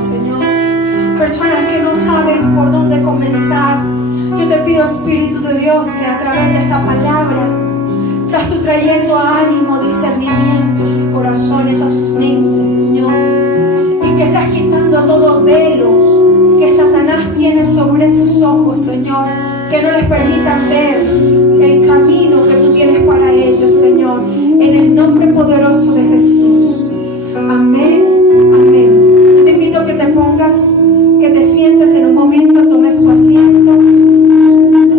Señor. Personas que no saben por dónde comenzar. Yo te pido, Espíritu de Dios, que a través de esta palabra seas tú trayendo ánimo, discernimiento a sus corazones, a sus mentes, Señor. Y que seas quitando todo velo que Satanás tiene sobre sus ojos, Señor. Que no les permitan ver el camino que tú tienes para ellos, Señor. En el nombre poderoso de Jesús. Amén, amén. Yo te invito a que te pongas, que te sientes en un momento, tomes tu asiento.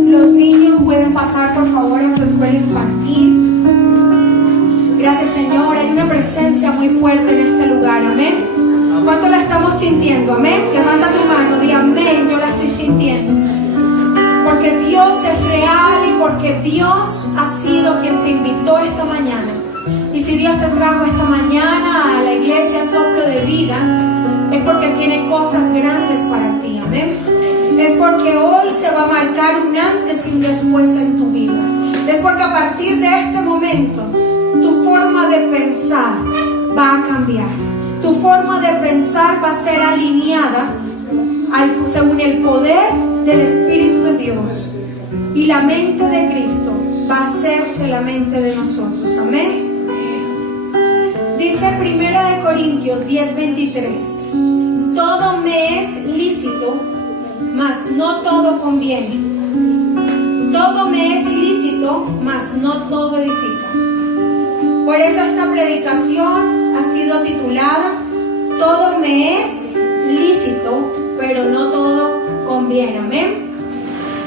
Los niños pueden pasar, por favor, a su escuela infantil. Gracias, Señor. Hay una presencia muy fuerte en este lugar. Amén. ¿Cuánto la estamos sintiendo? Amén. Levanta tu mano, di amén. Yo la estoy sintiendo. Porque Dios es real y porque Dios ha sido quien te invitó esta mañana. Y si Dios te trajo esta mañana a la iglesia Soplo de Vida, es porque tiene cosas grandes para ti. Amén. Es porque hoy se va a marcar un antes y un después en tu vida. Es porque a partir de este momento tu forma de pensar va a cambiar. Tu forma de pensar va a ser alineada según el poder del Espíritu de Dios. Y la mente de Cristo va a hacerse la mente de nosotros. Amén. Dice 1 Corintios 10:23: todo me es lícito, mas no todo conviene. Todo me es lícito, mas no todo edifica. Por eso esta predicación ha sido titulada: todo me es lícito, pero no todo conviene. Amén.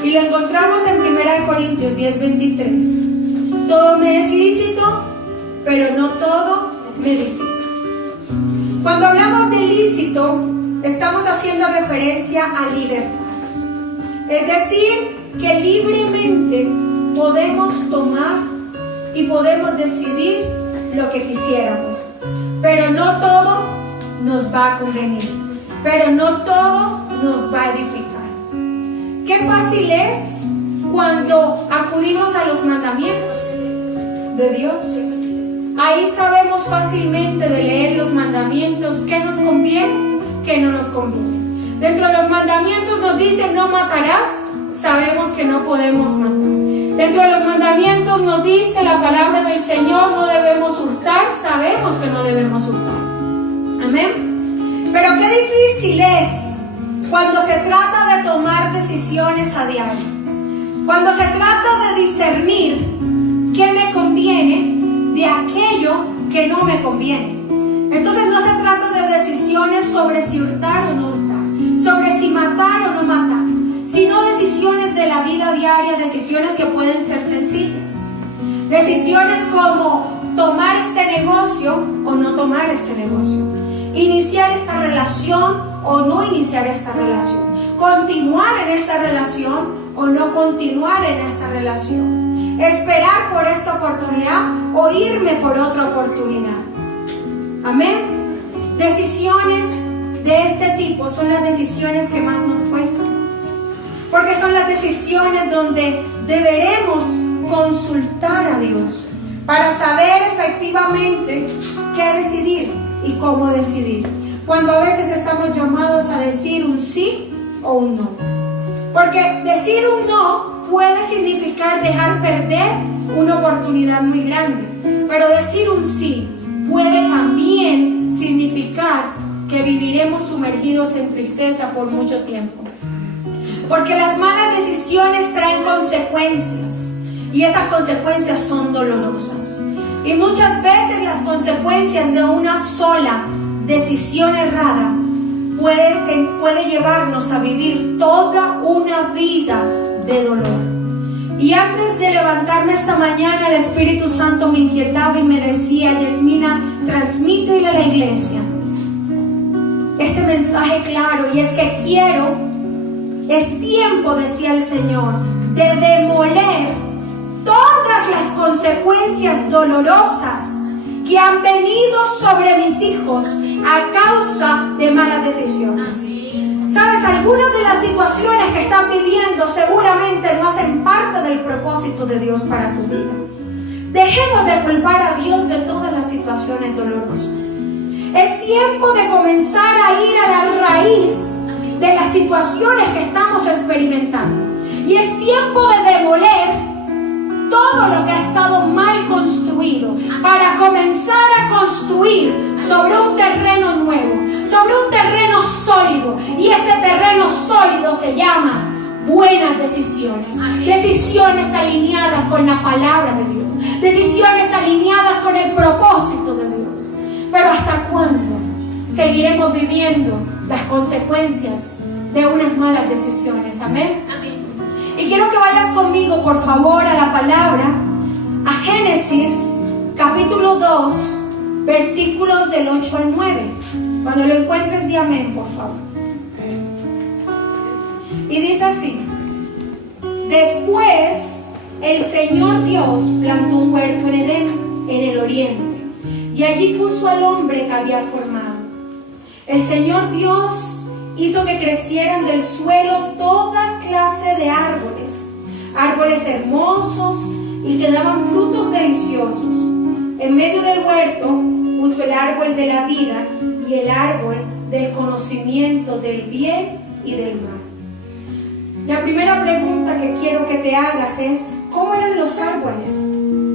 Y lo encontramos en 1 Corintios 10:23. Todo me es lícito, pero no todo me edifica. Cuando hablamos de lícito, estamos haciendo referencia a libertad. Es decir, que libremente podemos tomar y podemos decidir lo que quisiéramos. Pero no todo nos va a convenir. Pero no todo nos va a edificar. Qué fácil es cuando acudimos a los mandamientos de Dios. Ahí sabemos fácilmente de leer los mandamientos, qué nos conviene, qué no nos conviene. Dentro de los mandamientos nos dice no matarás, sabemos que no podemos matar. Dentro de los mandamientos nos dice la palabra del Señor, no debemos hurtar, sabemos que no debemos hurtar. Amén. Pero qué difícil es cuando se trata de tomar decisiones a diario. Cuando se trata de discernir qué me conviene de aquello que no me conviene. Entonces no se trata de decisiones sobre si hurtar o no hurtar, sobre si matar o no matar, sino decisiones de la vida diaria, decisiones que pueden ser sencillas. Decisiones como tomar este negocio o no tomar este negocio, iniciar esta relación o no iniciar esta relación, continuar en esta relación o no continuar en esta relación, esperar por esta oportunidad o irme por otra oportunidad. Amén. Decisiones de este tipo son las decisiones que más nos cuestan, porque son las decisiones donde deberemos consultar a Dios para saber efectivamente qué decidir y cómo decidir, cuando a veces estamos llamados a decir un sí o un no. Porque decir un no puede significar dejar perder una oportunidad muy grande, pero decir un sí puede también significar que viviremos sumergidos en tristeza por mucho tiempo. Porque las malas decisiones traen consecuencias y esas consecuencias son dolorosas. Y muchas veces las consecuencias de una sola decisión errada puede llevarnos a vivir toda una vida de dolor. Y antes de levantarme esta mañana, el Espíritu Santo me inquietaba y me decía: Yasmina, transmítele a la iglesia este mensaje claro, y es que es tiempo, decía el Señor, de demoler todas las consecuencias dolorosas que han venido sobre mis hijos a causa de malas decisiones. Sabes, algunas de las situaciones que están viviendo seguramente no hacen parte del propósito de Dios para tu vida. Dejemos de culpar a Dios de todas las situaciones dolorosas. Es tiempo de comenzar a ir a la de las situaciones que estamos experimentando. Y es tiempo de demoler todo lo que ha estado mal construido para comenzar a construir sobre un terreno nuevo, sobre un terreno sólido. Y ese terreno sólido se llama buenas decisiones. Decisiones alineadas con la palabra de Dios. Decisiones alineadas con el propósito de Dios. Pero ¿hasta cuándo seguiremos viviendo las consecuencias de unas malas decisiones? Amén. Y quiero que vayas conmigo, por favor, a la palabra, a Génesis, capítulo 2, versículos del 8 al 9. Cuando lo encuentres, di amén, por favor. Y dice así: después el Señor Dios plantó un huerto en Edén, en el oriente, y allí puso al hombre que había formado. El Señor Dios hizo que crecieran del suelo toda clase de árboles, árboles hermosos y que daban frutos deliciosos. En medio del huerto puso el árbol de la vida y el árbol del conocimiento del bien y del mal. La primera pregunta que quiero que te hagas es: ¿cómo eran los árboles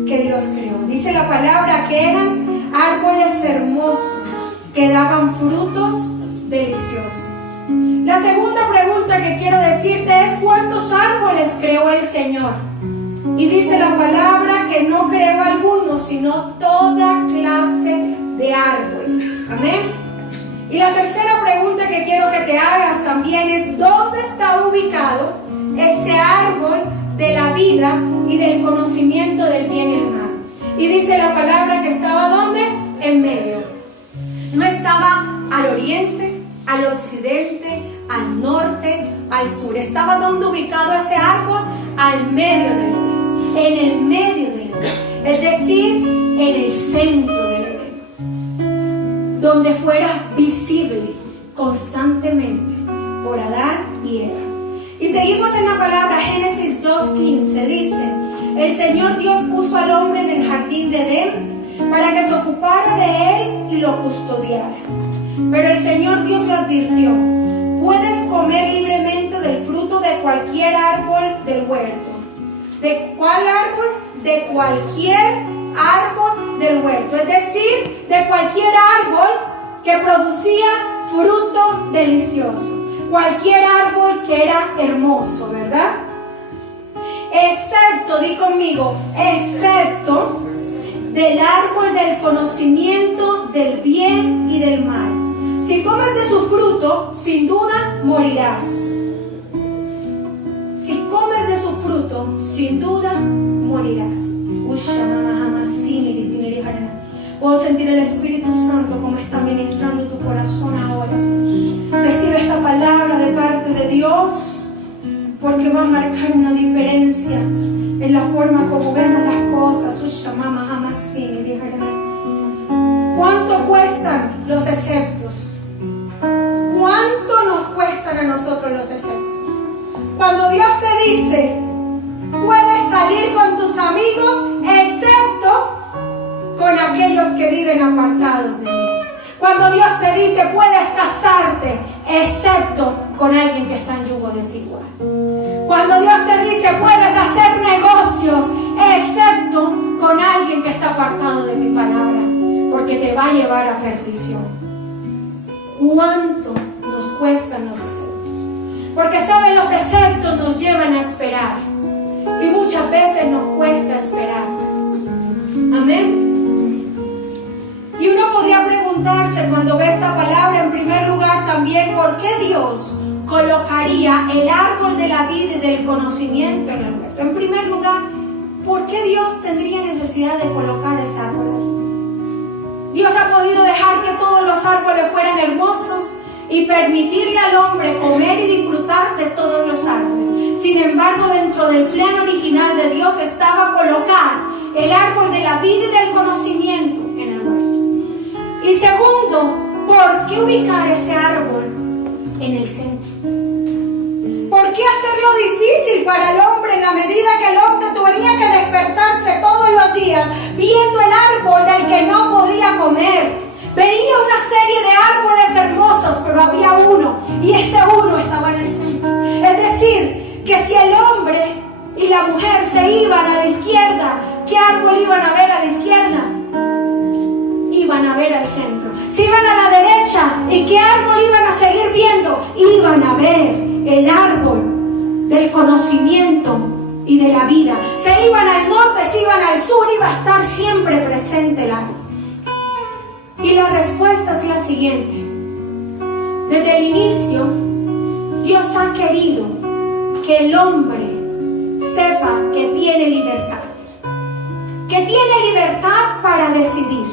que Dios creó? Dice la palabra que eran árboles hermosos que daban frutos deliciosos. La segunda pregunta que quiero decirte es: ¿cuántos árboles creó el Señor? Y dice la palabra que no creó algunos, sino toda clase de árboles. Amén. Y la tercera pregunta que quiero que te hagas también es: ¿dónde está ubicado ese árbol de la vida y del conocimiento del bien y el mal? Y dice la palabra que estaba ¿dónde? En medio. No estaba al oriente, al occidente, al norte, al sur. ¿Estaba dónde ubicado ese árbol? Al medio del Edén. En el medio del Edén. Es decir, en el centro del Edén. Donde fuera visible constantemente por Adán y Eva. Y seguimos en la palabra. Génesis 2:15 dice: el Señor Dios puso al hombre en el jardín de Edén para que se ocupara de él y lo custodiara. Pero el Señor Dios lo advirtió: puedes comer libremente del fruto de cualquier árbol del huerto. ¿De cuál árbol? De cualquier árbol del huerto. Es decir, de cualquier árbol que producía fruto delicioso. Cualquier árbol que era hermoso, ¿verdad? Excepto, di conmigo, excepto del árbol del conocimiento del bien y del mal. Si comes de su fruto, sin duda morirás. Si comes de su fruto, sin duda morirás. Puedo sentir el Espíritu Santo como está ministrando tu corazón ahora. Recibe esta palabra de parte de Dios, porque va a marcar una diferencia en la forma como vemos las cosas. ¿Cuánto cuestan los exceptos? ¿Cuánto nos cuestan a nosotros los exceptos? Cuando Dios te dice: puedes salir con tus amigos, excepto con aquellos que viven apartados de mí. Cuando Dios te dice: puedes casarte, excepto con alguien que está en yugo desigual. Cuando Dios te dice: puedes hacer negocios, excepto con alguien que está apartado de mi palabra, porque te va a llevar a perdición. ¿Cuánto nos cuestan los exceptos? Porque saben, los exceptos nos llevan a esperar, y muchas veces nos cuesta esperar. Amén. Y uno podría preguntarse, cuando ve esta palabra, en primer lugar también, ¿por qué Dios colocaría el árbol de la vida y del conocimiento en el huerto? En primer lugar, ¿por qué Dios tendría necesidad de colocar ese árbol allí? Dios ha podido dejar que todos los árboles fueran hermosos y permitirle al hombre comer y disfrutar de todos los árboles. Sin embargo, dentro del plan original de Dios estaba colocar el árbol de la vida y del conocimiento en el huerto. Y segundo, ¿por qué ubicar ese árbol en el centro? ¿Por qué hacerlo difícil para el hombre en la medida que el hombre tenía que despertarse todos los días viendo el árbol del que no podía comer? Veía una serie de árboles hermosos, pero había uno, y ese uno árbol iban a seguir viendo? Iban a ver el árbol del conocimiento y de la vida. Se iban al norte, se iban al sur, iba a estar siempre presente el árbol. Y la respuesta es la siguiente. Desde el inicio, Dios ha querido que el hombre sepa que tiene libertad. Que tiene libertad para decidir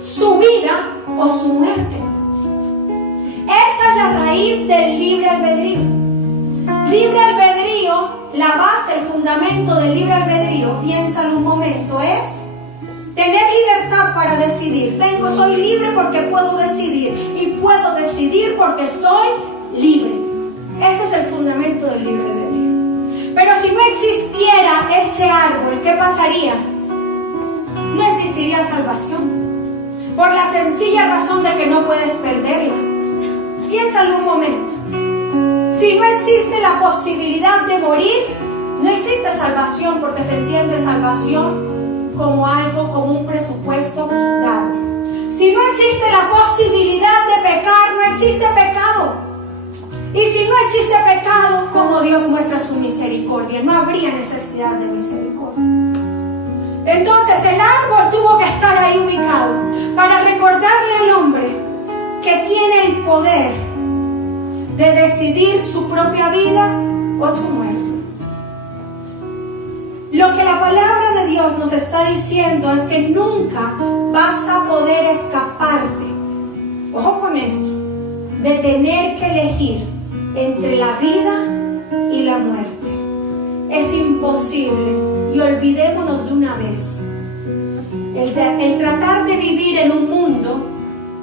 su vida o su muerte. Esa es la raíz del libre albedrío. Libre albedrío, la base, el fundamento del libre albedrío, piénsalo un momento, es tener libertad para decidir. Soy libre porque puedo decidir, y puedo decidir porque soy libre. Ese es el fundamento del libre albedrío. Pero si no existiera ese árbol, ¿qué pasaría? No existiría salvación, por la sencilla razón de que no puedes perderla. Piénsalo un momento. Si no existe la posibilidad de morir, no existe salvación, porque se entiende salvación como algo, como un presupuesto dado. Si no existe la posibilidad de pecar, no existe pecado. Y si no existe pecado, ¿cómo Dios muestra su misericordia? No habría necesidad de misericordia. Entonces el árbol tuvo que estar ahí ubicado para recordarle al hombre que tiene el poder de decidir su propia vida o su muerte. Lo que la palabra de Dios nos está diciendo es que nunca vas a poder escaparte, ojo con esto, de tener que elegir entre la vida y la muerte. Es imposible, y olvidémonos de una vez el tratar de vivir en un mundo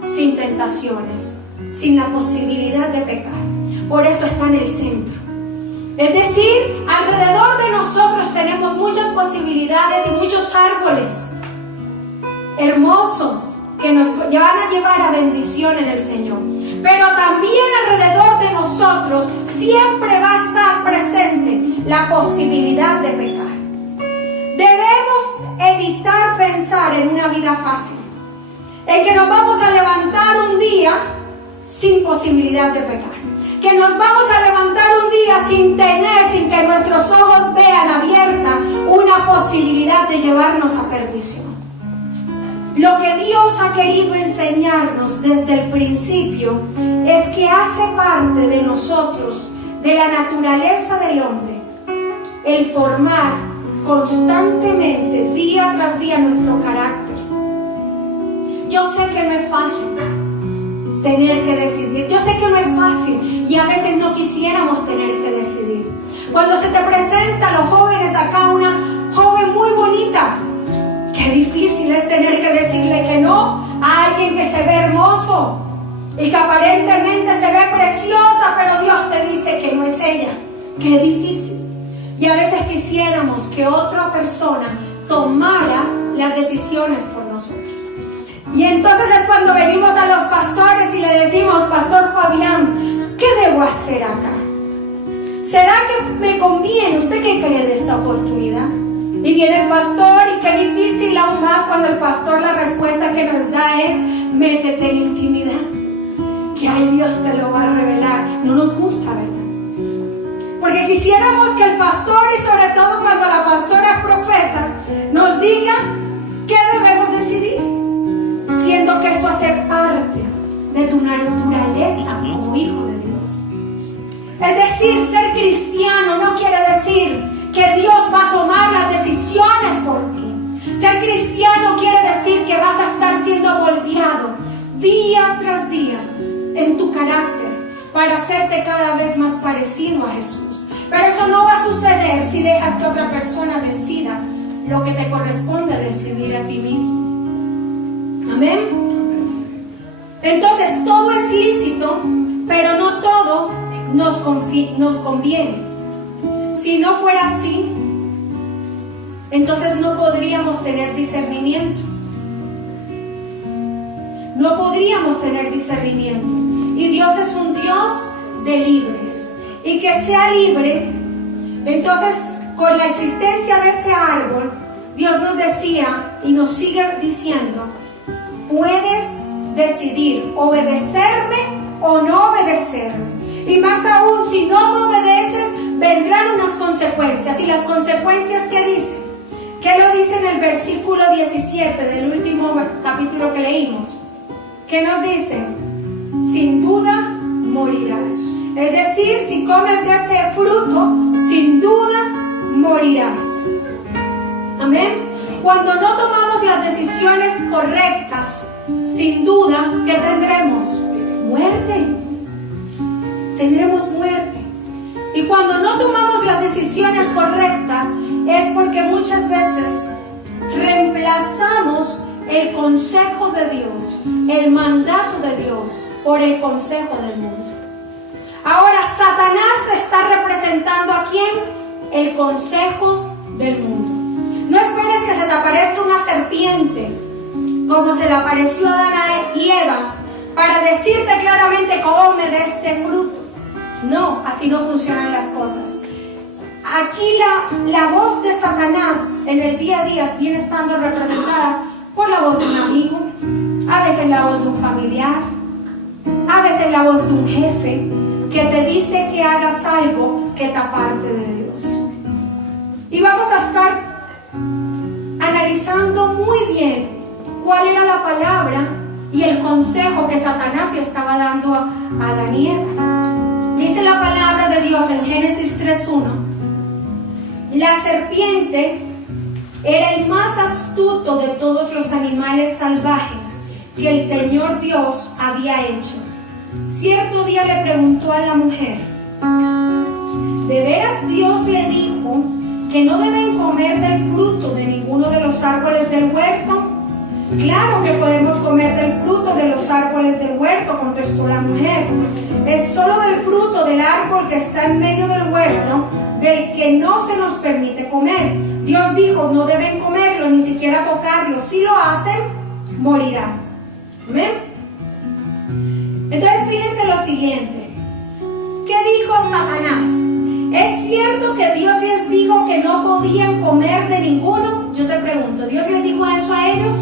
sin tentaciones, sin la posibilidad de pecar. Por eso está en el centro. Es decir, alrededor de nosotros tenemos muchas posibilidades y muchos árboles hermosos que nos van a llevar a bendición en el Señor. Pero también alrededor de nosotros siempre va a estar presente la posibilidad de pecar. Debemos evitar pensar en una vida fácil, en que nos vamos a levantar un día sin posibilidad de pecar, que nos vamos a levantar un día sin que nuestros ojos vean abierta una posibilidad de llevarnos a perdición. Lo que Dios ha querido enseñarnos desde el principio es que hace parte de nosotros, de la naturaleza del hombre, el formar constantemente, día tras día, nuestro carácter. Yo sé que no es fácil tener que decidir. Yo sé que no es fácil y a veces no quisiéramos tener que decidir. Cuando se te presenta a los jóvenes acá una joven muy bonita, qué difícil es tener que decirle que no a alguien que se ve hermoso y que aparentemente se ve preciosa, pero Dios te dice que no es ella. Qué difícil. Y a veces quisiéramos que otra persona tomara las decisiones por nosotros. Y entonces es cuando venimos a los pastores y le decimos: Pastor Fabián, ¿qué debo hacer acá? ¿Será que me conviene? ¿Usted qué cree de esta oportunidad? Y viene el pastor, y qué difícil aún más cuando el pastor, la respuesta que nos da es: métete en intimidad, que ahí Dios te lo va a revelar. No nos gusta, ¿verdad? Porque quisiéramos que el pastor, y sobre todo cuando la pastora es profeta, nos diga qué debemos decidir, siendo que eso hace parte de tu naturaleza como hijo de Dios. Es decir, ser cristiano no quiere decir que Dios va a tomar las decisiones por ti. Ser cristiano quiere decir que vas a estar siendo moldeado día tras día en tu carácter para hacerte cada vez más parecido a Jesús. Pero eso no va a suceder si dejas que otra persona decida lo que te corresponde decidir a ti mismo. Amén. Entonces todo es lícito, pero no todo nos conviene. Si no fuera así, entonces no podríamos tener discernimiento. No podríamos tener discernimiento. Y Dios es un Dios de libres. Y que sea libre, entonces con la existencia de ese árbol, Dios nos decía y nos sigue diciendo: puedes decidir obedecerme o no obedecerme. Y más aún, si no me obedeces, vendrán unas consecuencias. ¿Y las consecuencias qué dicen? ¿Qué lo dice en el versículo 17 del último capítulo que leímos? ¿Qué nos dice? Sin duda morirás. Es decir, si comes de ese fruto, sin duda morirás. Amén. Cuando no tomamos las decisiones correctas, sin duda, ¿qué tendremos? Muerte. Tendremos muerte. Y cuando no tomamos las decisiones correctas, es porque muchas veces reemplazamos el consejo de Dios, el mandato de Dios, por el consejo del mundo. Ahora, Satanás está representando ¿a quién? El consejo del mundo. No esperes que se te aparezca una serpiente, como se le apareció a Adán y Eva, para decirte claramente: come de este fruto. No, así no funcionan las cosas. Aquí la voz de Satanás en el día a día viene estando representada por la voz de un amigo, a veces la voz de un familiar, a veces la voz de un jefe que te dice que hagas algo que te aparte de Dios. Y vamos a estar analizando muy bien cuál era la palabra y el consejo que Satanás le estaba dando a Adán y Eva. Dice la palabra de Dios en Génesis 3:1: la serpiente era el más astuto de todos los animales salvajes que el Señor Dios había hecho. Cierto día le preguntó a la mujer: ¿de veras Dios le dijo que no deben comer del fruto de ninguno de los árboles del huerto? Claro que podemos comer del fruto de los árboles del huerto, contestó la mujer. Es solo del fruto del árbol que está en medio del huerto del que no se nos permite comer. Dios dijo: no deben comerlo, ni siquiera tocarlo. Si lo hacen, morirán. ¿Amén? Entonces fíjense lo siguiente. ¿Qué dijo Satanás? ¿Es cierto que Dios les dijo que no podían comer de ninguno? Yo te pregunto, ¿Dios les dijo eso a ellos?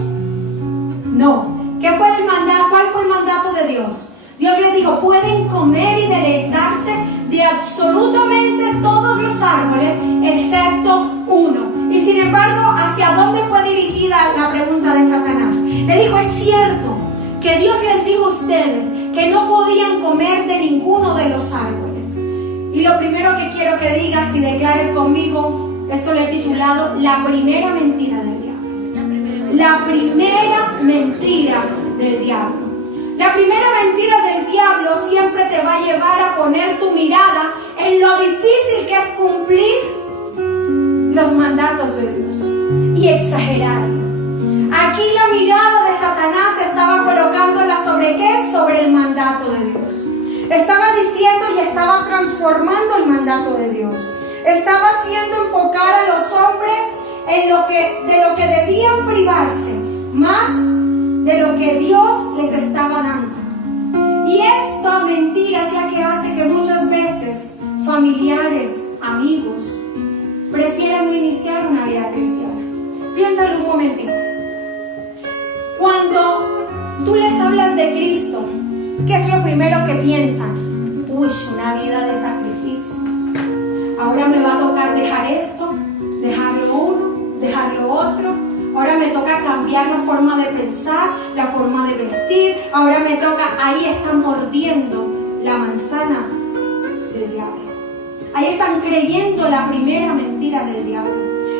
No. ¿Qué fue el mandato? ¿Cuál fue el mandato de Dios? Dios les dijo: pueden comer y deleitarse de absolutamente todos los árboles, excepto uno. Y sin embargo, ¿hacia dónde fue dirigida la pregunta de Satanás? Le dijo: es cierto que Dios les dijo a ustedes que no podían comer de ninguno de los árboles. Y lo primero que quiero que digas y declares conmigo, esto lo he titulado: la primera mentira del diablo. La primera mentira del diablo. La primera mentira del diablo siempre te va a llevar a poner tu mirada en lo difícil que es cumplir los mandatos de Dios y exagerarlo. Aquí la mirada de Satanás estaba colocándola ¿sobre qué? Sobre el mandato de Dios. Estaba diciendo y estaba transformando el mandato de Dios. Estaba haciendo enfocar a los hombres en de lo que debían privarse, más de lo que Dios les estaba dando. Y esta mentira es la que hace que muchas veces familiares, amigos, prefieren no iniciar una vida cristiana. Piénsalo un momentito. Cuando tú les hablas de Cristo, ¿qué es lo primero que piensan? Uy, una vida de sacrificios. Ahora me va a tocar dejar esto, dejar lo uno, dejar lo otro. Ahora me toca cambiar la forma de pensar, la forma de vestir. Ahora me toca, ahí están mordiendo la manzana del diablo. Ahí están creyendo la primera mentira del diablo.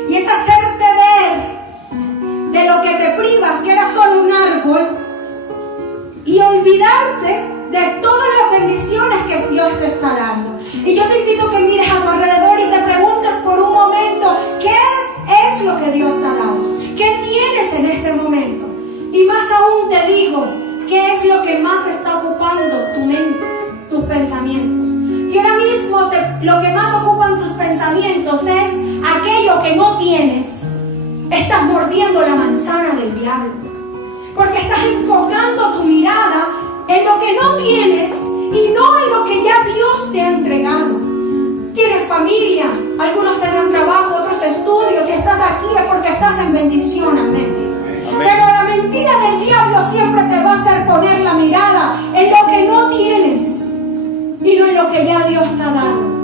Y es hacerte ver de lo que te privas, que era solo un árbol, y olvidarte de todas las bendiciones que Dios te está dando. Y yo te invito a que mires a tu alrededor y te preguntes por un momento: ¿qué es lo que Dios te ha dado? ¿Qué tienes en este momento? Y más aún te digo, ¿qué es lo que más está ocupando tu mente, tus pensamientos? Si ahora mismo lo que más ocupan tus pensamientos es aquello que no tienes, estás mordiendo la manzana del diablo. Porque estás enfocando tu mirada en lo que no tienes y no en lo que ya Dios te ha entregado. Tienes familia, algunos tendrán trabajo, otros estudios. Si estás aquí es porque estás en bendición, amén. Pero la mentira del diablo siempre te va a hacer poner la mirada en lo que no tienes y no en lo que ya Dios te ha dado.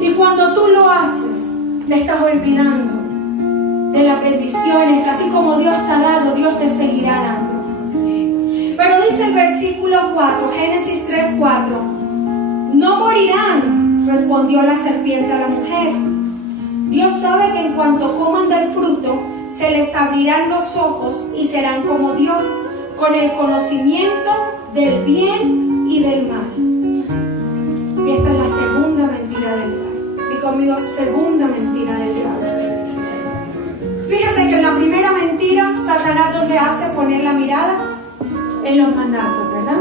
Y cuando tú lo haces, te estás olvidando de las bendiciones, que así como Dios te ha dado, Dios te seguirá dando. Pero dice el versículo 4, Génesis 3:4, no morirán, respondió la serpiente a la mujer. Dios sabe que en cuanto coman del fruto, se les abrirán los ojos y serán como Dios, con el conocimiento del bien y del mal. Y esta es la segunda mentira del diablo. Y conmigo, segunda mentira del diablo. Fíjense que en la primera mentira, Satanás, ¿dónde hace poner la mirada? En los mandatos, ¿verdad?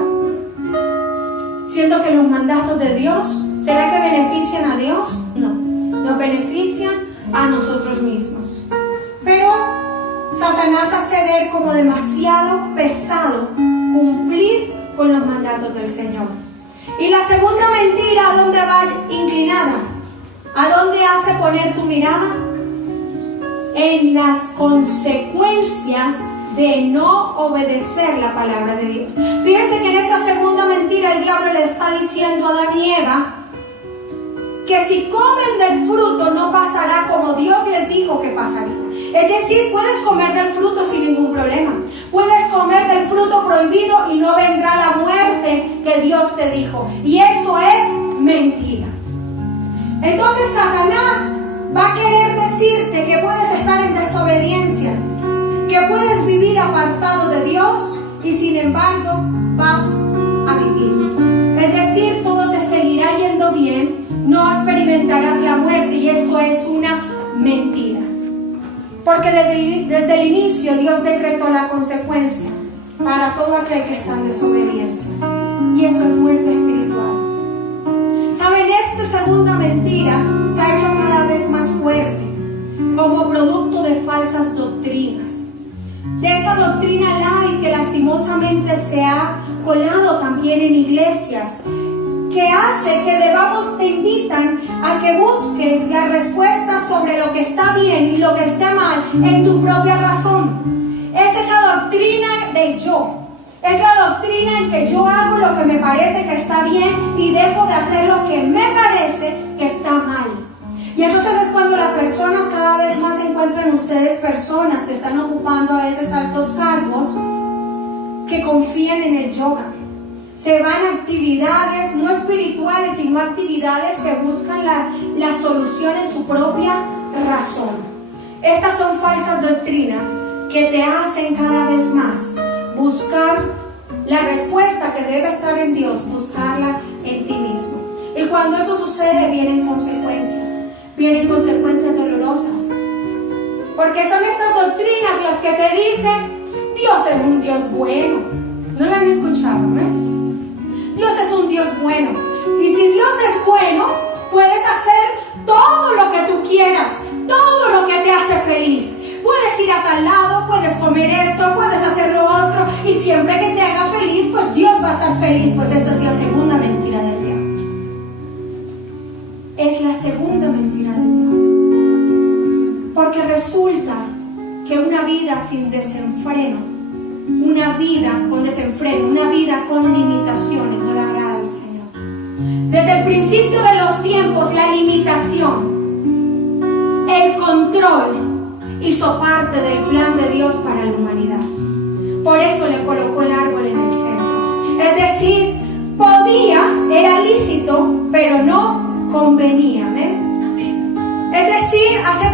Siendo que los mandatos de Dios, ¿será que benefician a Dios? No, nos benefician a nosotros mismos. Pero Satanás hace ver como demasiado pesado cumplir con los mandatos del Señor. Y la segunda mentira, ¿a dónde va inclinada? ¿A dónde hace poner tu mirada? En las consecuencias de no obedecer la palabra de Dios. Fíjense que en esta segunda mentira el diablo le está diciendo a Adán y Eva que si comen del fruto no pasará como Dios les dijo que pasaría. Es decir, puedes comer del fruto sin ningún problema. Puedes comer del fruto prohibido y no vendrá la muerte que Dios te dijo. Y eso es mentira. Entonces Satanás va a querer decirte que puedes estar en desobediencia, que puedes vivir apartado de Dios y sin embargo vas a vivir. Es decir, todo te seguirá yendo bien, no experimentarás la muerte y eso es una mentira. Porque desde el inicio Dios decretó la consecuencia para todo aquel que está en desobediencia. Y eso es muerte espiritual. ¿Saben? Esta segunda mentira se ha hecho cada vez más fuerte como producto de falsas doctrinas. De esa doctrina laica que lastimosamente se ha colado también en iglesias, que hace que te invitan a que busques la respuesta sobre lo que está bien y lo que está mal en tu propia razón. Es esa doctrina del yo. Es la doctrina en que yo hago lo que me parece que está bien y dejo de hacer lo que me parece que está mal. Y entonces es cuando las personas cada vez más encuentran ustedes personas que están ocupando a veces altos cargos que confían en el yoga. Se van a actividades no espirituales, sino actividades que buscan la solución en su propia razón. Estas son falsas doctrinas que te hacen cada vez más buscar la respuesta que debe estar en Dios, buscarla en ti mismo. Y cuando eso sucede, vienen consecuencias dolorosas. Porque son estas doctrinas las que te dicen, Dios es un Dios bueno. ¿No lo han escuchado, Dios es un Dios bueno. Y si Dios es bueno, puedes hacer todo lo que tú quieras, todo lo que te hace feliz. Puedes ir a tal lado, puedes comer esto, puedes hacer lo otro. Y siempre que te haga feliz, pues Dios va a estar feliz. Pues eso es la segunda mentira del diablo. Es la segunda mentira del diablo. Porque resulta que una vida sin desenfreno, una vida con desenfreno, una vida con limitaciones no le agrada al Señor. Desde el principio de los tiempos, la limitación, el control hizo parte del plan de Dios para la humanidad. Por eso le colocó el árbol en el centro. Es decir, era lícito, pero no convenía. Es decir, hace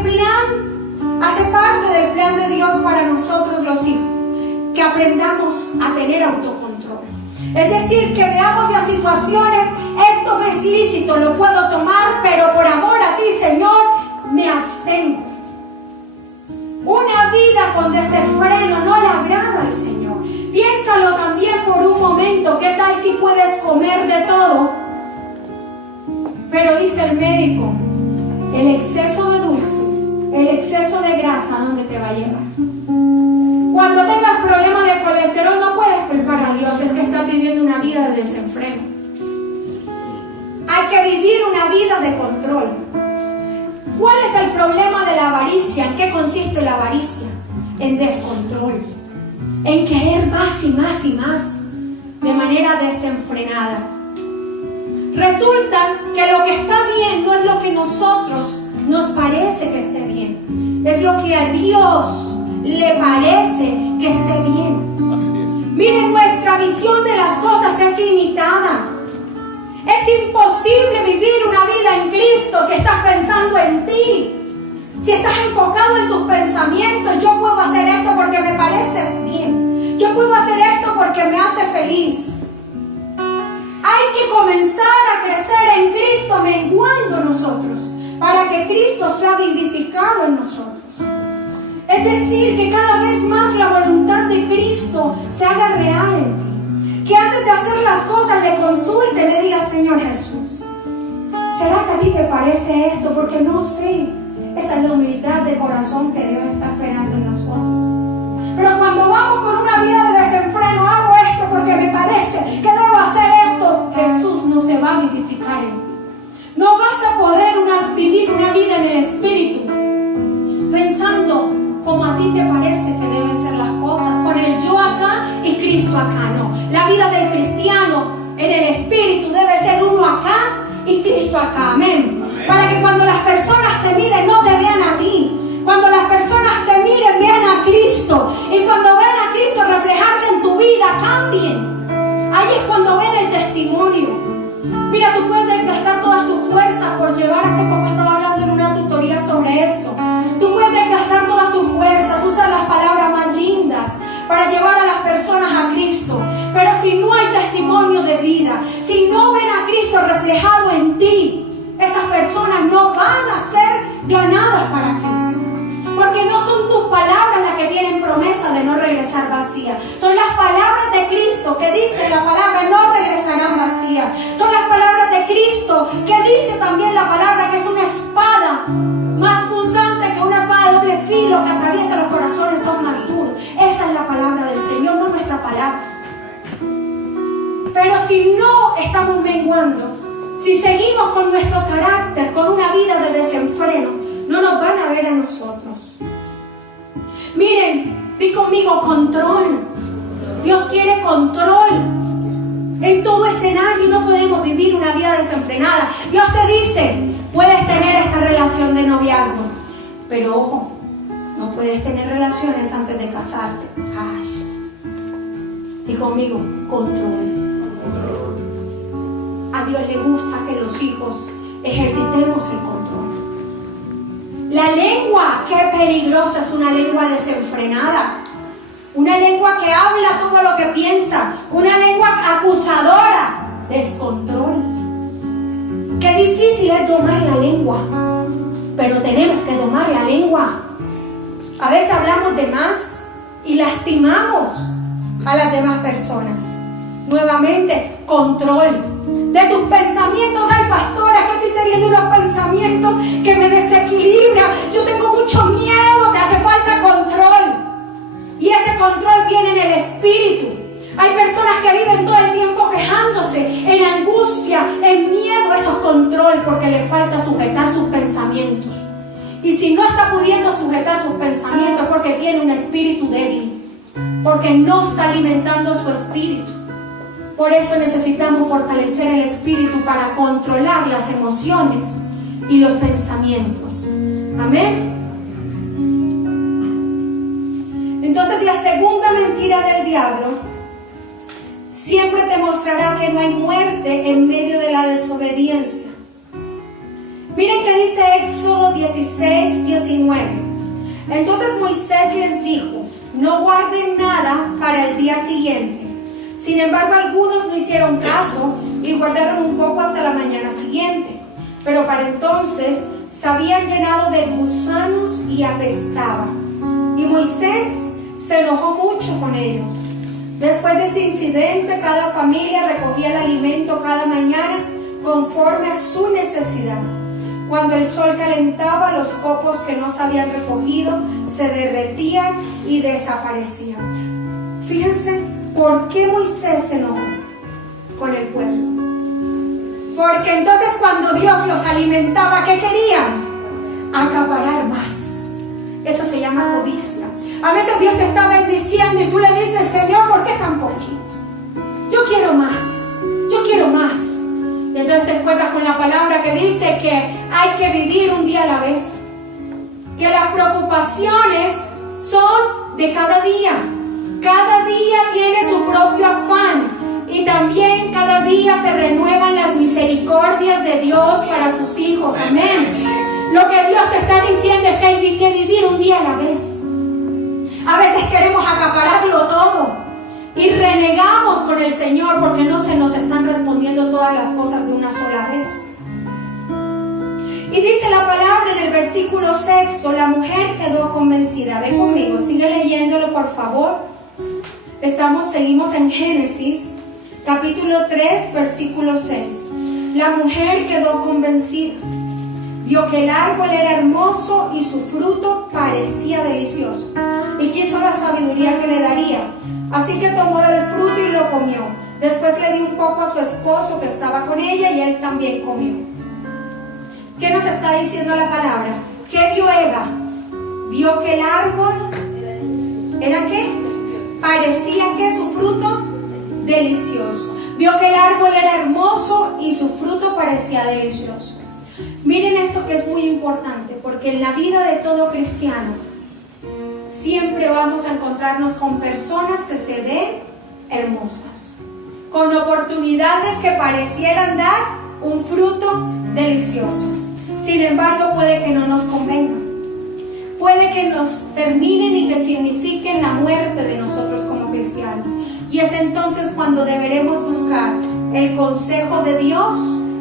parte del plan de Dios para nosotros los hijos, que aprendamos a tener autocontrol. Es decir, que veamos las situaciones, esto me es lícito, lo puedo tomar, pero por amor a ti, Señor, me abstengo. Una vida con desenfreno no le agrada al Señor. Piénsalo también por un momento, ¿qué tal si puedes comer de todo? Pero dice el médico, el exceso de dulces, el exceso de grasa, ¿a dónde te va a llevar? Cuando tengas problemas de colesterol no puedes culpar a Dios, es que estás viviendo una vida de desenfreno. Hay que vivir una vida de control. ¿Cuál es el problema de la avaricia? ¿En qué consiste la avaricia? En descontrol, en querer más y más y más. de manera desenfrenada. Resulta que lo que está bien no es lo que nosotros nos parece que esté bien. Es lo que a Dios le parece que esté bien. Miren, nuestra visión de las cosas es limitada. Es imposible vivir una vida en Cristo si estás pensando en ti. Si estás enfocado en tus pensamientos, yo puedo hacer esto porque me parece bien. Yo puedo hacer esto porque me hace feliz. Hay que comenzar a crecer en Cristo menguando nosotros para que Cristo sea vivificado en nosotros. Es decir, que cada vez más la voluntad de Cristo se haga real en ti. Que antes de hacer las cosas le consulte, le diga: Señor Jesús, ¿será que a ti te parece esto? Porque no sé. Esa es la humildad de corazón que Dios está esperando en nosotros. Pero cuando vamos con una vida de desenfreno, hago esto porque me parece que debo hacer esto, Jesús no se va a vivificar en ti. No vas a poder vivir una vida en el Espíritu pensando como a ti te parece que deben ser las cosas, con el yo acá y Cristo acá. No, la vida del cristiano en el Espíritu debe ser uno acá y Cristo acá. Amén. Para que cuando las personas te miren, no te vean a ti. Cuando las personas te miren, vean a Cristo. Y cuando vean a Cristo reflejarse en tu vida, cambien. Ahí es cuando ven el testimonio. Mira, tú puedes gastar todas tus fuerzas por llevar. Hace poco estaba hablando en una tutoría sobre esto. Tú puedes gastar todas tus fuerzas, usar las palabras más lindas para llevar a las personas a Cristo. Pero si no hay testimonio de vida, si no ven a Cristo reflejado en ti, esas personas no van a ser ganadas para Cristo. Porque no son tus palabras las que tienen promesa de no regresar vacías. Son las palabras de Cristo que dice la palabra: no regresarán vacías. Son las palabras de Cristo que dice también la palabra que es una espada más punzante que una espada de doble filo que atraviesa los corazones aún más duros. Esa es la palabra del Señor, no nuestra palabra. Pero si no estamos menguando, si seguimos con nuestro carácter, con una vida de desenfreno, no nos van a ver a nosotros. Miren, di conmigo: control. Dios quiere control en todo escenario y no podemos vivir una vida desenfrenada. Dios te dice: puedes tener esta relación de noviazgo, pero ojo, no puedes tener relaciones antes de casarte. Ay. Di conmigo: control. A Dios le gusta que los hijos ejercitemos el control. La lengua, qué peligrosa, es una lengua desenfrenada. Una lengua que habla todo lo que piensa. Una lengua acusadora. Descontrol. Qué difícil es domar la lengua. Pero tenemos que domar la lengua. A veces hablamos de más y lastimamos a las demás personas. Nuevamente, control de tus pensamientos. Ay, pastora, que estoy teniendo unos pensamientos que me desequilibran. Yo tengo mucho miedo. Te hace falta control. Y ese control viene en el Espíritu. Hay personas que viven todo el tiempo quejándose, en angustia, en miedo. Eso es control, porque le falta sujetar sus pensamientos. Y si no está pudiendo sujetar sus pensamientos, porque tiene un espíritu débil, porque no está alimentando su espíritu. Por eso necesitamos fortalecer el espíritu para controlar las emociones y los pensamientos. Amén. Entonces, la segunda mentira del diablo siempre te mostrará que no hay muerte en medio de la desobediencia. Miren que dice Éxodo 16, 19. Entonces Moisés les dijo: no guarden nada para el día siguiente. Sin embargo, algunos no hicieron caso y guardaron un poco hasta la mañana siguiente. Pero para entonces se habían llenado de gusanos y apestaban. Y Moisés se enojó mucho con ellos. Después de este incidente, cada familia recogía el alimento cada mañana conforme a su necesidad. Cuando el sol calentaba, los copos que no se habían recogido se derretían y desaparecían. Fíjense por qué Moisés se enojó con el pueblo. Porque entonces cuando Dios los alimentaba, ¿qué querían? Acaparar más. Eso se llama codicia. A veces Dios te está bendiciendo y tú le dices: Señor, ¿por qué tan poquito? yo quiero más, yo quiero más. Y entonces te encuentras con la palabra que dice que hay que vivir un día a la vez, que las preocupaciones son de cada día tiene su propio afán, y también cada día se renuevan las misericordias de Dios para sus hijos. Amén. Lo que Dios te está diciendo es que hay que vivir un día a la vez. A veces queremos acapararlo todo y renegamos con el Señor porque no se nos están respondiendo todas las cosas de una sola vez. Y dice la palabra en el versículo 6, la mujer quedó convencida. Ven conmigo, sigue leyéndolo por favor. Seguimos en Génesis, capítulo 3, versículo 6. La mujer quedó convencida. Vio que el árbol era hermoso y su fruto parecía delicioso. Y quiso la sabiduría que le daría. Así que tomó del fruto y lo comió. Después le dio un poco a su esposo que estaba con ella y él también comió. ¿Qué nos está diciendo la palabra? ¿Qué vio Eva? Vio que el árbol ¿era qué? Parecía que su fruto delicioso. Vio que el árbol era hermoso y su fruto parecía delicioso. Miren esto que es muy importante, porque en la vida de todo cristiano siempre vamos a encontrarnos con personas que se ven hermosas, con oportunidades que parecieran dar un fruto delicioso. Sin embargo, puede que no nos convengan. Puede que nos terminen y que signifiquen la muerte de nosotros como cristianos. Y es entonces cuando deberemos buscar el consejo de Dios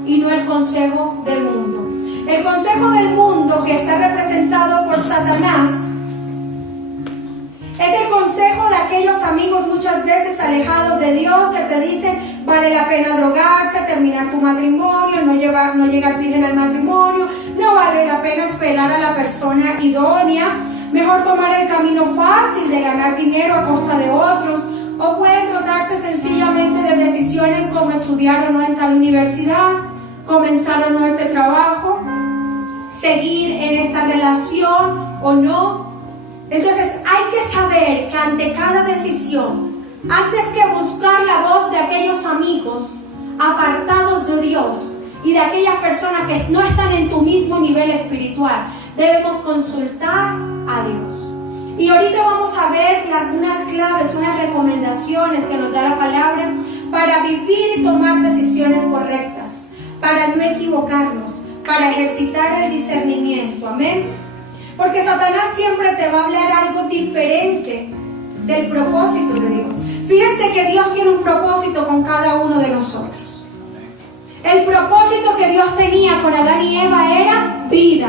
y no el consejo del mundo. El consejo del mundo, que está representado por Satanás, es el consejo de aquellos amigos muchas veces alejados de Dios que te dicen: vale la pena drogarse, terminar tu matrimonio, no llegar virgen al matrimonio, no vale la pena esperar a la persona idónea, mejor tomar el camino fácil de ganar dinero a costa de otros. O puede tratarse sencillamente de decisiones como estudiar o no en tal universidad, comenzar o no este trabajo, seguir en esta relación o no. Entonces hay que saber que ante cada decisión, antes que buscar la voz de aquellos amigos apartados de Dios y de aquellas personas que no están en tu mismo nivel espiritual, debemos consultar a Dios. Y ahorita vamos a ver unas claves, unas recomendaciones que nos da la palabra para vivir y tomar decisiones correctas, para no equivocarnos, para ejercitar el discernimiento. Amén. Porque Satanás siempre te va a hablar algo diferente del propósito de Dios. Fíjense que Dios tiene un propósito con cada uno de nosotros. El propósito que Dios tenía con Adán y Eva era vida,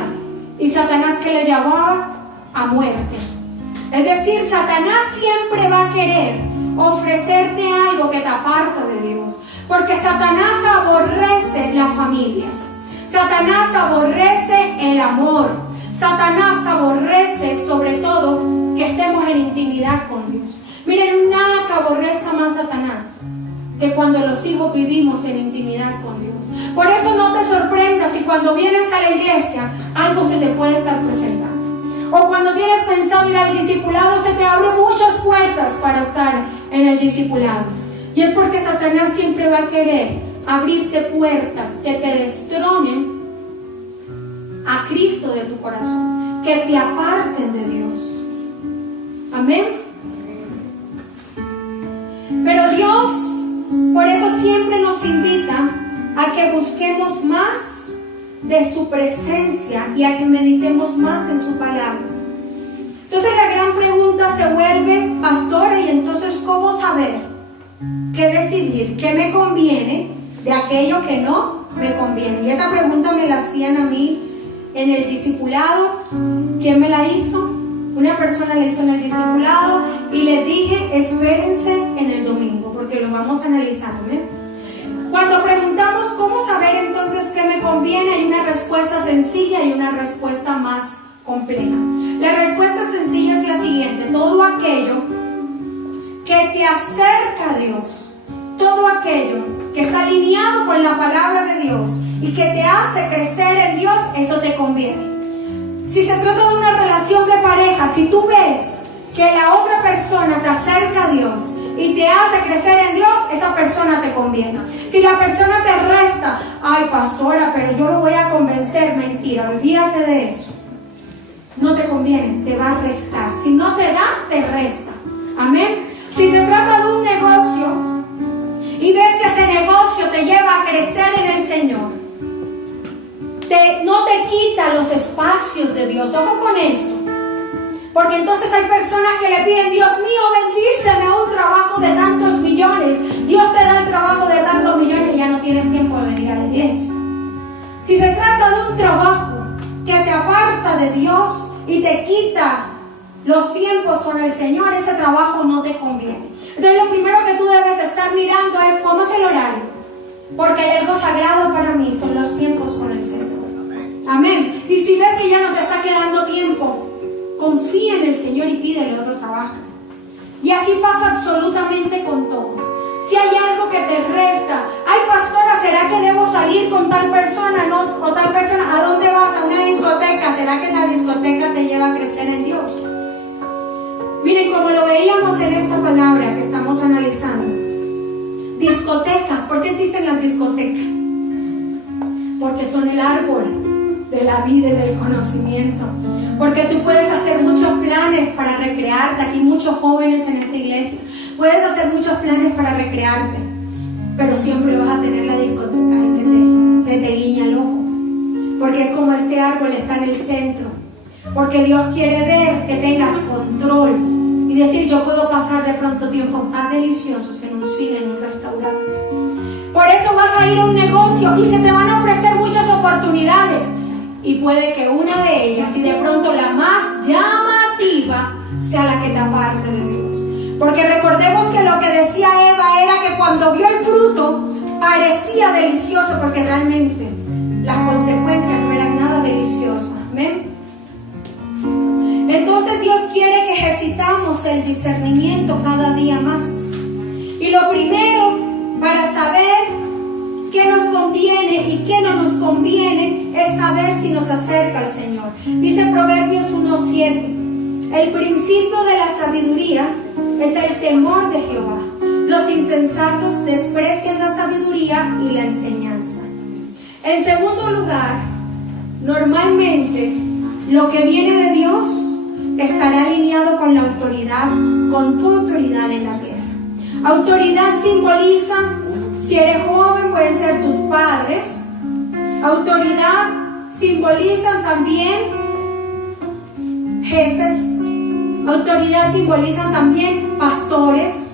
y Satanás que le llamaba a muerte. Es decir, Satanás siempre va a querer ofrecerte algo que te aparta de Dios, porque Satanás aborrece las familias, Satanás aborrece el amor, Satanás aborrece sobre todo que estemos en intimidad con Dios. Miren, nada que aborrezca más Satanás que cuando los hijos vivimos en intimidad con Dios. Por eso no te sorprendas si cuando vienes a la iglesia algo se te puede estar presentando. O cuando tienes pensado ir al discipulado, se te abren muchas puertas para estar en el discipulado. Y es porque Satanás siempre va a querer abrirte puertas que te destronen a Cristo de tu corazón, que te aparten de Dios. Amén. Pero Dios, por eso siempre nos invita a que busquemos más de su presencia y a que meditemos más en su palabra. Entonces la gran pregunta se vuelve: pastora, ¿y entonces cómo saber qué decidir, qué me conviene de aquello que no me conviene? Y esa pregunta me la hacían a mí en el discipulado. ¿Quién me la hizo? Una persona la hizo en el discipulado y les dije: espérense en el domingo porque lo vamos a analizar, ¿eh? Cuando preguntamos cómo saber entonces qué me conviene, hay una respuesta sencilla y una respuesta más compleja. La respuesta sencilla es la siguiente: todo aquello que te acerca a Dios, todo aquello que está alineado con la palabra de Dios y que te hace crecer en Dios, eso te conviene. Si se trata de una relación de pareja, si tú ves que la otra persona te acerca a Dios y te hace crecer en Dios, esa persona te conviene. Si la persona te resta, ay pastora, pero yo lo voy a convencer, mentira, olvídate de eso. No te conviene, te va a restar. Si no te da, te resta. Amén. Si se trata de un negocio y ves que ese negocio te lleva a crecer en el Señor, no te quita los espacios de Dios. Ojo con esto, porque entonces hay personas que le piden: Dios mío, bendíceme un trabajo de tantos millones. Dios te da el trabajo de tantos millones y ya no tienes tiempo de venir a la iglesia. Si se trata de un trabajo que te aparta de Dios y te quita los tiempos con el Señor, ese trabajo no te conviene. Entonces lo primero que tú debes estar mirando es cómo es el horario, porque hay algo sagrado para mí, son los tiempos con el Señor. Amén. Y si ves que ya no te está quedando tiempo, confía en el Señor y pídele otro trabajo. Y así pasa absolutamente con todo. Si hay algo que te resta, ay pastora, ¿será que debo salir con tal persona? No, o tal persona, ¿a dónde vas? A una discoteca. ¿Será que la discoteca te lleva a crecer en Dios? Miren, como lo veíamos en esta palabra que estamos analizando, discotecas. ¿Por qué existen las discotecas? Porque son el árbol de la vida y del conocimiento. Porque tú puedes hacer muchos planes para recrearte. Aquí muchos jóvenes en esta iglesia. Puedes hacer muchos planes para recrearte, pero siempre vas a tener la discoteca que te guiña el ojo. Porque es como este árbol está en el centro. Porque Dios quiere ver que tengas control y decir: yo puedo pasar de pronto tiempos más deliciosos en un cine, en un restaurante. Por eso vas a ir a un negocio y se te van a ofrecer muchas oportunidades. Y puede que una de ellas, y de pronto la más llamativa, sea la que te aparte de Dios. Porque recordemos que lo que decía Eva era que cuando vio el fruto parecía delicioso, porque realmente las consecuencias no eran nada deliciosas. Amén. Entonces Dios quiere que ejercitamos el discernimiento cada día más. Y lo primero para saber qué nos conviene y qué no nos conviene es saber si nos acerca al Señor. Dice Proverbios 1:7: el principio de la sabiduría es el temor de Jehová. Los insensatos desprecian la sabiduría y la enseñanza. En segundo lugar, normalmente lo que viene de Dios estará alineado con la autoridad, con tu autoridad en la tierra. Autoridad simboliza, si eres joven, pueden ser tus padres. Autoridad simboliza también jefes. Autoridad simboliza también pastores.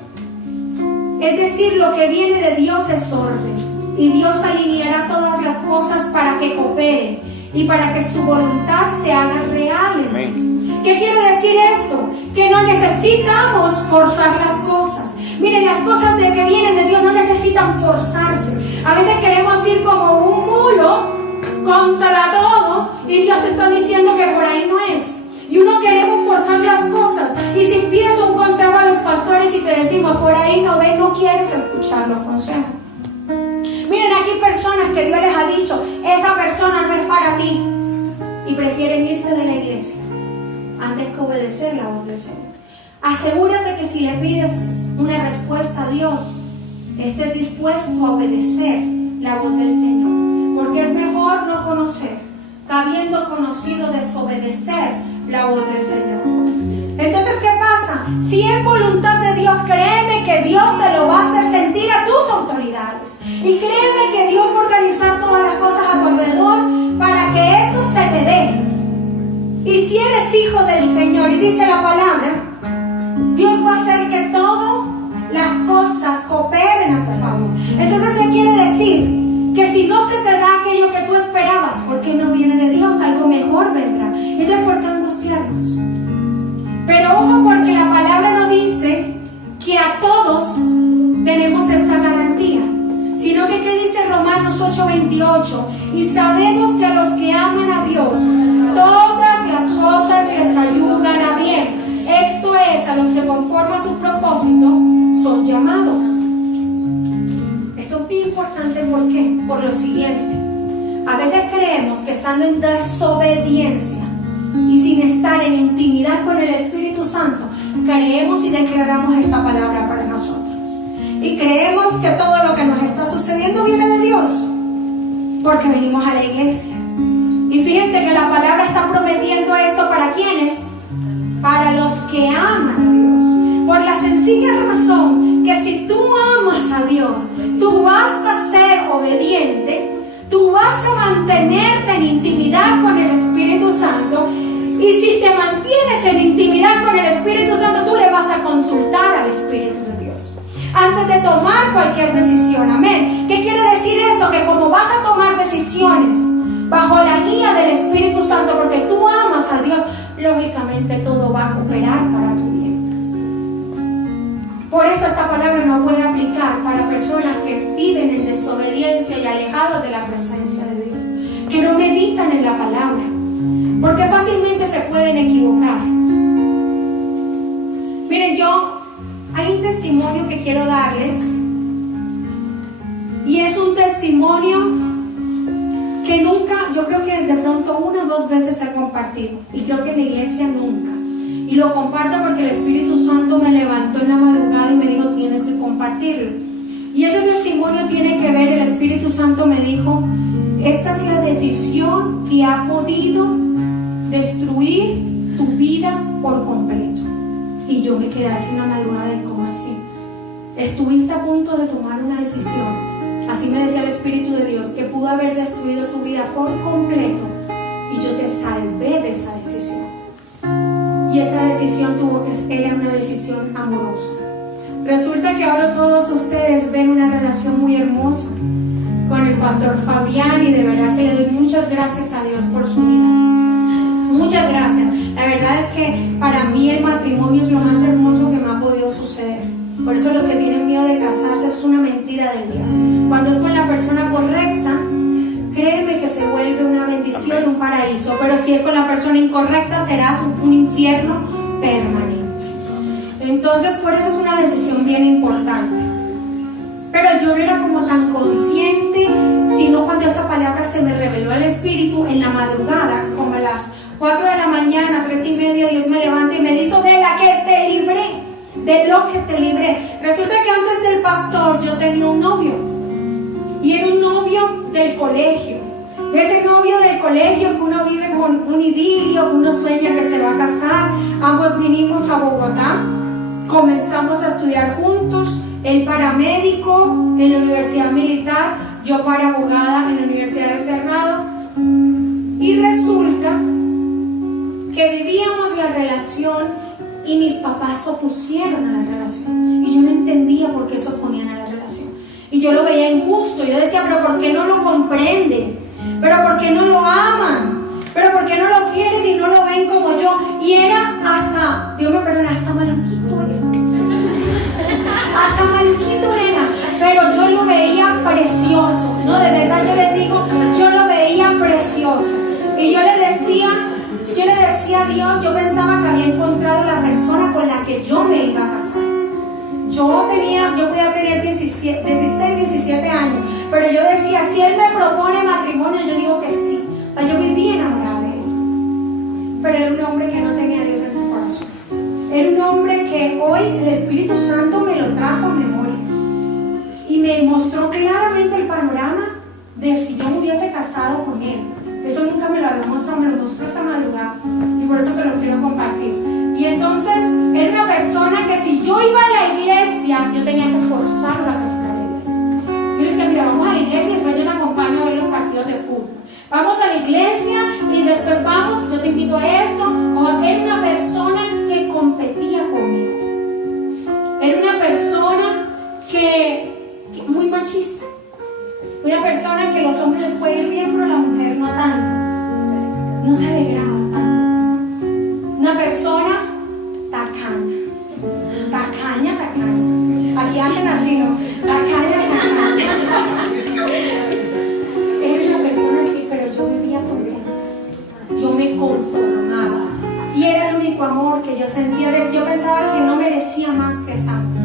Es decir, lo que viene de Dios es orden. Y Dios alineará todas las cosas para que cooperen y para que su voluntad se haga real. Amén. ¿Qué quiere decir esto? Que no necesitamos forzar las cosas. Miren, las cosas que vienen de Dios no necesitan forzarse. A veces queremos ir como un mulo contra todo y Dios te está diciendo que por ahí no es. Y uno queremos forzar las cosas. Y si pides un consejo a los pastores y te decimos por ahí no ves, no quieres escuchar los consejos. Miren, aquí personas que Dios les ha dicho: esa persona no es para ti, y prefieren irse de la iglesia antes que obedecer la voz del Señor. Asegúrate que si le pides una respuesta a Dios, estés dispuesto a obedecer la voz del Señor, porque es mejor no conocer que habiendo conocido desobedecer la voz del Señor. Entonces, ¿qué pasa? Si es voluntad de Dios, créeme que Dios se lo va a hacer sentir a tus autoridades. Y créeme que Dios va a organizar todas las cosas a tu alrededor para que eso se te dé. Y si eres hijo del Señor, y dice la palabra, Dios va a hacer que todas las cosas cooperen a tu favor. Entonces, ¿qué quiere decir? Que si no se te da aquello que tú esperabas, porque no viene de Dios, algo mejor vendrá. Y entonces, ¿por qué angustiarnos? Pero ojo, porque la palabra no dice que a todos tenemos esta garantía, sino que ¿qué dice Romanos 8:28? Y sabemos que a los que aman a Dios, todas las cosas les ayudan a bien. Esto es, a los que conforme a su propósito son llamados. Esto es bien importante, ¿por qué? Por lo siguiente: a veces creemos que estando en desobediencia y sin estar en intimidad con el Espíritu Santo, creemos y declaramos esta palabra para nosotros. Y creemos que todo lo que nos está sucediendo viene de Dios, porque venimos a la iglesia. Y fíjense que la palabra está prometiendo esto ¿para quiénes? Para los que aman a Dios. Por la sencilla razón que si tú amas a Dios, tú vas a ser obediente, tú vas a mantenerte en intimidad con el Espíritu Santo. Y si te mantienes en intimidad con el Espíritu Santo, tú le vas a consultar al Espíritu de Dios antes de tomar cualquier decisión. Amén. ¿Qué quiere decir eso? Que como vas a tomar decisiones bajo la guía del Espíritu Santo, porque tú amas a Dios, lógicamente todo va a cooperar para tu bien. Por eso esta palabra no puede aplicar para personas que viven en desobediencia y alejados de la presencia de Dios, que no meditan en la palabra, porque fácilmente se pueden equivocar. Miren, hay un testimonio que quiero darles, y es un testimonio que nunca, yo creo que de pronto 1 o 2 veces he compartido, y creo que en la iglesia nunca. Y lo comparto porque el Espíritu Santo me levantó en la madrugada y me dijo, tienes que compartirlo. Y ese testimonio tiene que ver, el Espíritu Santo me dijo, esta es la decisión que ha podido destruir tu vida por completo. Y yo me quedé así una madrugada y como así. Estuviste a punto de tomar una decisión. Así me decía el Espíritu de Dios, que pudo haber destruido tu vida por completo. Y yo te salvé de esa decisión. Y esa decisión era una decisión amorosa. Resulta que ahora todos ustedes ven una relación muy hermosa con el pastor Fabián, y de verdad que le doy muchas gracias a Dios por su vida. Muchas gracias. La verdad es que para mí el matrimonio es lo más hermoso que me ha podido suceder. Por eso los que tienen miedo de casarse, es una mentira del diablo. Cuando es con la persona correcta, créeme que se vuelve una bendición, un paraíso. Pero si es con la persona incorrecta, serás un infierno permanente. Entonces, por eso es una decisión bien importante. Pero yo no era como tan consciente, sino cuando esta palabra se me reveló al Espíritu en la madrugada, como a las 4 de la mañana, 3:30, Dios me levanta y me dice, de la que te libré, de lo que te libré. Resulta que antes del pastor yo tenía un novio, y era un novio del colegio, de ese novio del colegio que uno vive con un idilio, que uno sueña que se va a casar. Ambos vinimos a Bogotá, comenzamos a estudiar juntos, él para médico en la Universidad Militar, yo para abogada en la Universidad de Cerrado, y resulta que vivíamos la relación y mis papás se opusieron a la relación, y yo no entendía por qué se oponían a la relación, y yo lo veía injusto. Yo decía, pero ¿por qué no lo comprenden? ¿Pero por qué no lo aman? ¿Pero por qué no lo quieren y no lo ven como yo? Y era hasta, Dios me perdone, hasta maluquito era. Hasta maluquito era, pero yo lo veía precioso. No, de verdad yo les digo, yo lo veía precioso. Y yo le decía a Dios, yo pensaba que había encontrado la persona con la que yo me iba a casar. Yo podía tener 16, 17 años, pero yo decía, si Él me propone matrimonio, yo digo que sí. O sea, yo vivía enamorada de Él. Pero era un hombre que no tenía a Dios en su corazón. Era un hombre que hoy el Espíritu Santo me lo trajo a memoria y me mostró claramente el panorama de si yo me hubiese casado con Él. Eso nunca me lo había mostrado, me lo mostró esta madrugada, y por eso se lo quiero compartir. Y entonces era una persona que si yo iba a la iglesia, yo tenía que forzarlo a que fuera a la iglesia. Yo le decía, mira, vamos a la iglesia y después yo te acompaño a ver los partidos de fútbol. Vamos a la iglesia y después vamos, yo te invito a esto. O era una persona que competía conmigo. Era una persona que muy machista. Una persona que los hombres les puede ir bien, pero la mujer no tanto. No se alegraba tanto. Una persona tacaña. Aquí hacen así, ¿no? Tacaña. Era una persona así, pero yo vivía contenta. Yo me conformaba. Y era el único amor que yo sentía. Yo pensaba que no merecía más que esa amor.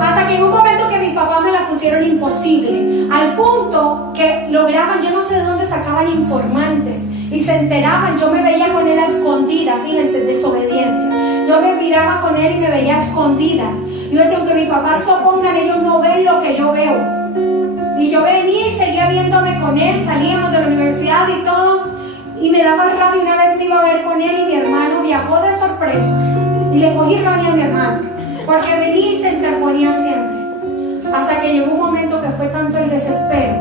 Hasta que en un momento que mis papás me la pusieron imposible, al punto que lograban, yo no sé de dónde sacaban informantes y se enteraban. Yo me veía con él a escondidas, fíjense, desobediencia. Yo me miraba con él y me veía a escondidas. Y yo decía, aunque mis papás se opongan, ellos no ven lo que yo veo. Y yo venía y seguía viéndome con él, salíamos de la universidad y todo, y me daba rabia. Una vez me iba a ver con él y mi hermano viajó de sorpresa, y le cogí rabia a mi hermano, porque venía y se interponía siempre, hasta que llegó un momento que fue tanto el desespero,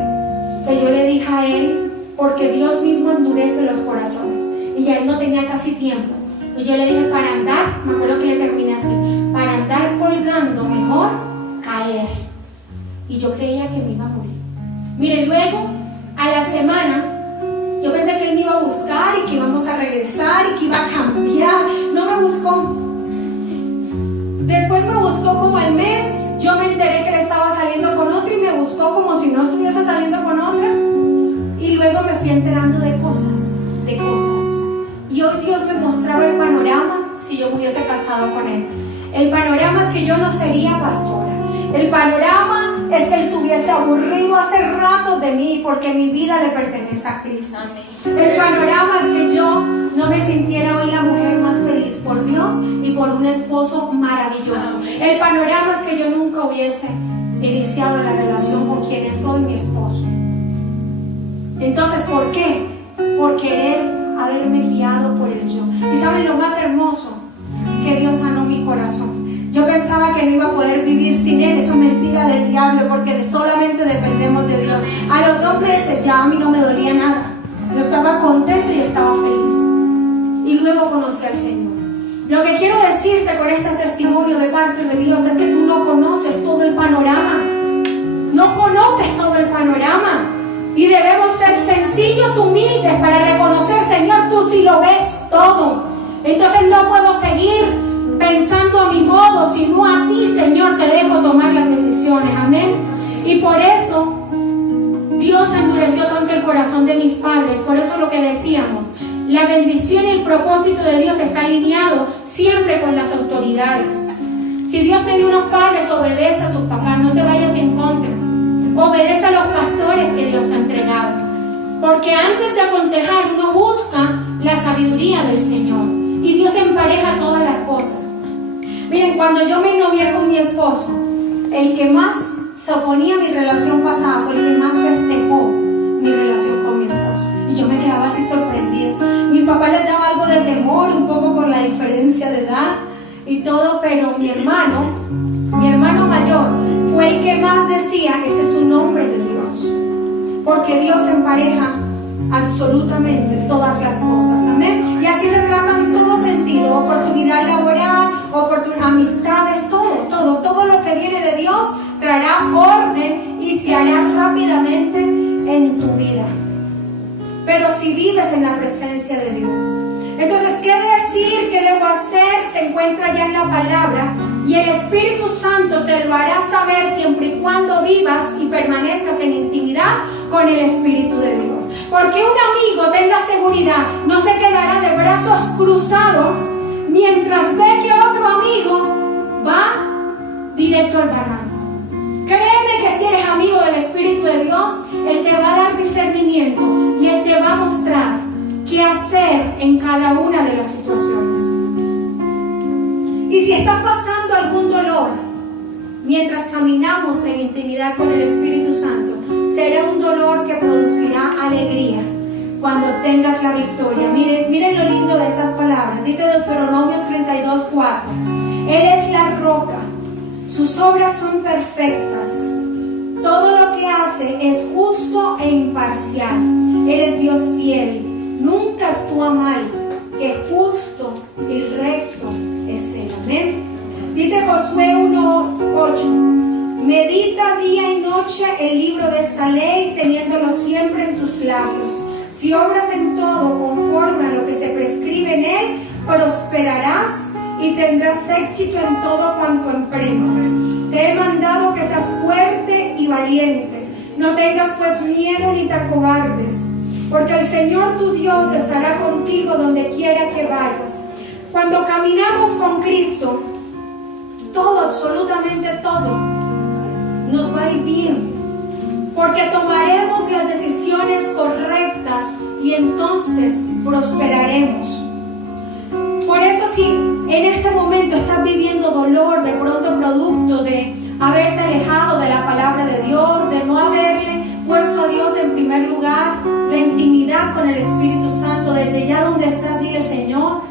que yo le dije a él, porque Dios mismo endurece los corazones, y ya él no tenía casi tiempo, y yo le dije, para andar, me acuerdo que le terminé así, para andar colgando mejor caer. Y yo creía que me iba a morir. Mire, luego, a la semana, yo pensé que él me iba a buscar y que íbamos a regresar y que iba a cambiar. No me buscó. Después me buscó como al mes. Yo me enteré que él estaba saliendo con otra y me buscó como si no estuviese saliendo con otra. Y luego me fui enterando de cosas. Y hoy Dios me mostraba el panorama si yo me hubiese casado con él. El panorama es que yo no sería pastora. El panorama es que él se hubiese aburrido hace rato de mí, porque mi vida le pertenece a Cristo. El panorama es que yo no me sintiera hoy la mujer más feliz por Dios y por un esposo maravilloso. El panorama es que yo nunca hubiese iniciado la relación con quien es hoy mi esposo. Entonces, ¿por qué? Por querer haberme guiado por el yo. ¿Y saben lo más hermoso? Que Dios sanó mi corazón. Yo pensaba que no iba a poder vivir sin él. Eso es mentira del diablo, porque solamente dependemos de Dios. A los 2 meses ya a mí no me dolía nada. Yo estaba contenta y estaba feliz. Y luego conocí al Señor. Lo que quiero decirte con este testimonio de parte de Dios es que tú no conoces todo el panorama. No conoces todo el panorama. Y debemos ser sencillos, humildes, para reconocer, Señor, tú sí lo ves todo. Entonces no puedo seguir pensando a mi modo, sino a ti, Señor, te dejo tomar las decisiones. Amén. Y por eso Dios endureció tanto el corazón de mis padres. Por eso lo que decíamos, la bendición y el propósito de Dios está alineado siempre con las autoridades. Si Dios te dio unos padres, obedece a tus papás, no te vayas en contra. Obedece a los pastores que Dios te ha entregado, porque antes de aconsejar uno busca la sabiduría del Señor, y Dios empareja todas las cosas. Miren, cuando yo me novié con mi esposo, el que más se oponía a mi relación pasada fue el que más festejó mi relación con mi esposo, y yo me quedaba así sorprendida. Mis papás les daba algo de temor, un poco por la diferencia de edad y todo, pero mi hermano mayor fue el que más decía, ese es un hombre de Dios, porque Dios empareja absolutamente todas las cosas. Amén. Y así se trata en todo sentido: oportunidad laboral, amistades, todo lo que viene de Dios traerá orden y se hará rápidamente en tu vida, pero si vives en la presencia de Dios. Entonces, ¿qué decir? ¿Qué debo hacer? Se encuentra ya en la palabra, y el Espíritu Santo te lo hará saber siempre y cuando vivas y permanezcas en intimidad con el Espíritu de Dios. Porque un amigo, ten la seguridad, no se quedará de brazos cruzados mientras ve que otro amigo va directo al barranco. Créeme que si eres amigo del Espíritu de Dios, Él te va a dar discernimiento y Él te va a mostrar qué hacer en cada una de las situaciones. Y si estás pasando algún dolor mientras caminamos en intimidad con el Espíritu Santo, será un dolor que producirá alegría cuando tengas la victoria. Miren lo lindo de estas palabras. Dice Deuteronomios 32:4. Él es la roca, sus obras son perfectas, todo lo que hace es justo e imparcial. Él es Dios fiel, nunca actúa mal, que justo y recto es Él. Amén. Dice Josué 1:8. Medita día y noche el libro de esta ley, teniéndolo siempre en tus labios. Si obras en todo conforme a lo que se prescribe en él, prosperarás y tendrás éxito en todo cuanto emprendas. Te he mandado que seas fuerte y valiente. No tengas pues miedo ni te acobardes, porque el Señor tu Dios estará contigo donde quiera que vayas. Cuando caminamos con Cristo, todo, absolutamente todo, nos va a ir bien, porque tomaremos las decisiones correctas y entonces prosperaremos. Por eso, si en este momento estás viviendo dolor, de pronto producto de haberte alejado de la palabra de Dios, de no haberle puesto a Dios en primer lugar, la intimidad con el Espíritu Santo. Desde ya donde estás, dile: Señor,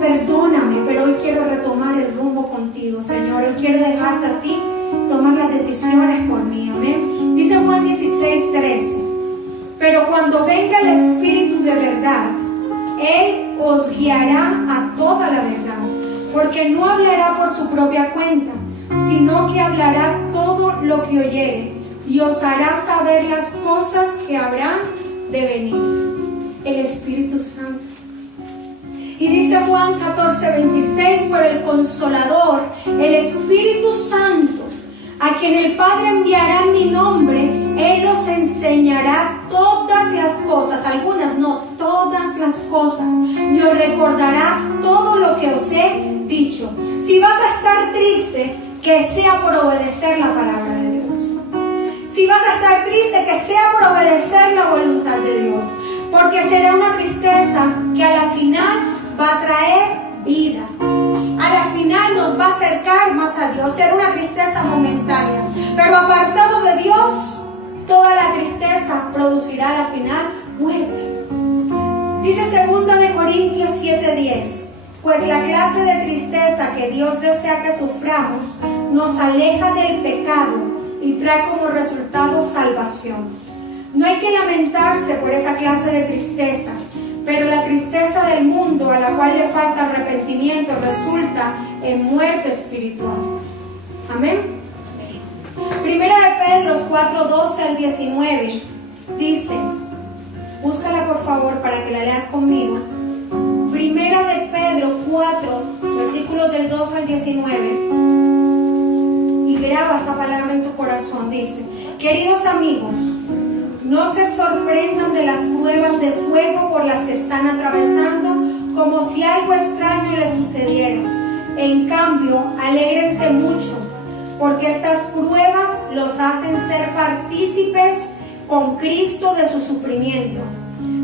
perdóname, pero hoy quiero retomar el rumbo contigo, Señor. Hoy quiero dejarte a ti tomar las decisiones por mí. Amén. Dice Juan 16:13: pero cuando venga el Espíritu de verdad, Él os guiará a toda la verdad, porque no hablará por su propia cuenta, sino que hablará todo lo que oyere, y os hará saber las cosas que habrán de venir. El Espíritu Santo. Y dice Juan 14:26: por el Consolador, el Espíritu Santo, a quien el Padre enviará en mi nombre, Él os enseñará todas las cosas, algunas no, todas las cosas, y os recordará todo lo que os he dicho. Si vas a estar triste, que sea por obedecer la palabra de Dios. Si vas a estar triste, que sea por obedecer la voluntad de Dios, porque será una tristeza que a la final va a traer vida. A la final nos va a acercar más a Dios. Será una tristeza momentánea, pero apartado de Dios, toda la tristeza producirá a la final muerte. Dice 2 Corintios 7:10: pues la clase de tristeza que Dios desea que suframos nos aleja del pecado y trae como resultado salvación. No hay que lamentarse por esa clase de tristeza, pero la tristeza del mundo, a la cual le falta arrepentimiento, resulta en muerte espiritual. Amén. Primera de Pedro 4:12 al 19 dice, búscala por favor para que la leas conmigo. Primera de Pedro 4, versículos del 2 al 19. Y graba esta palabra en tu corazón. Dice: queridos amigos, no se sorprendan de las pruebas de fuego por las que están atravesando, como si algo extraño les sucediera. En cambio, alégrense mucho, porque estas pruebas los hacen ser partícipes con Cristo de su sufrimiento,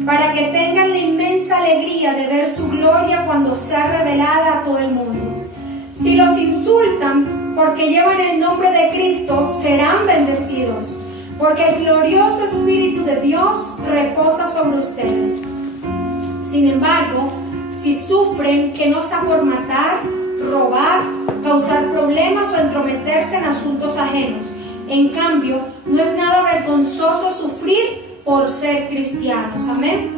para que tengan la inmensa alegría de ver su gloria cuando sea revelada a todo el mundo. Si los insultan porque llevan el nombre de Cristo, serán bendecidos, porque el glorioso Espíritu de Dios reposa sobre ustedes. Sin embargo, si sufren, que no sea por matar, robar, causar problemas o entrometerse en asuntos ajenos. En cambio, no es nada vergonzoso sufrir por ser cristianos. Amén.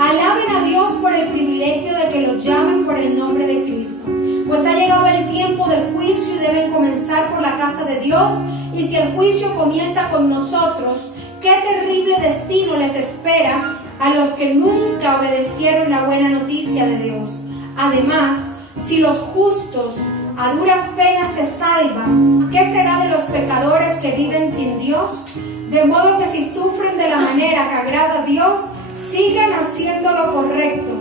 Alaben a Dios por el privilegio de que los llamen por el nombre de Cristo, pues ha llegado el tiempo del juicio y deben comenzar por la casa de Dios. Y si el juicio comienza con nosotros, qué terrible destino les espera a los que nunca obedecieron la buena noticia de Dios. Además, si los justos a duras penas se salvan, ¿qué será de los pecadores que viven sin Dios? De modo que si sufren de la manera que agrada a Dios, sigan haciendo lo correcto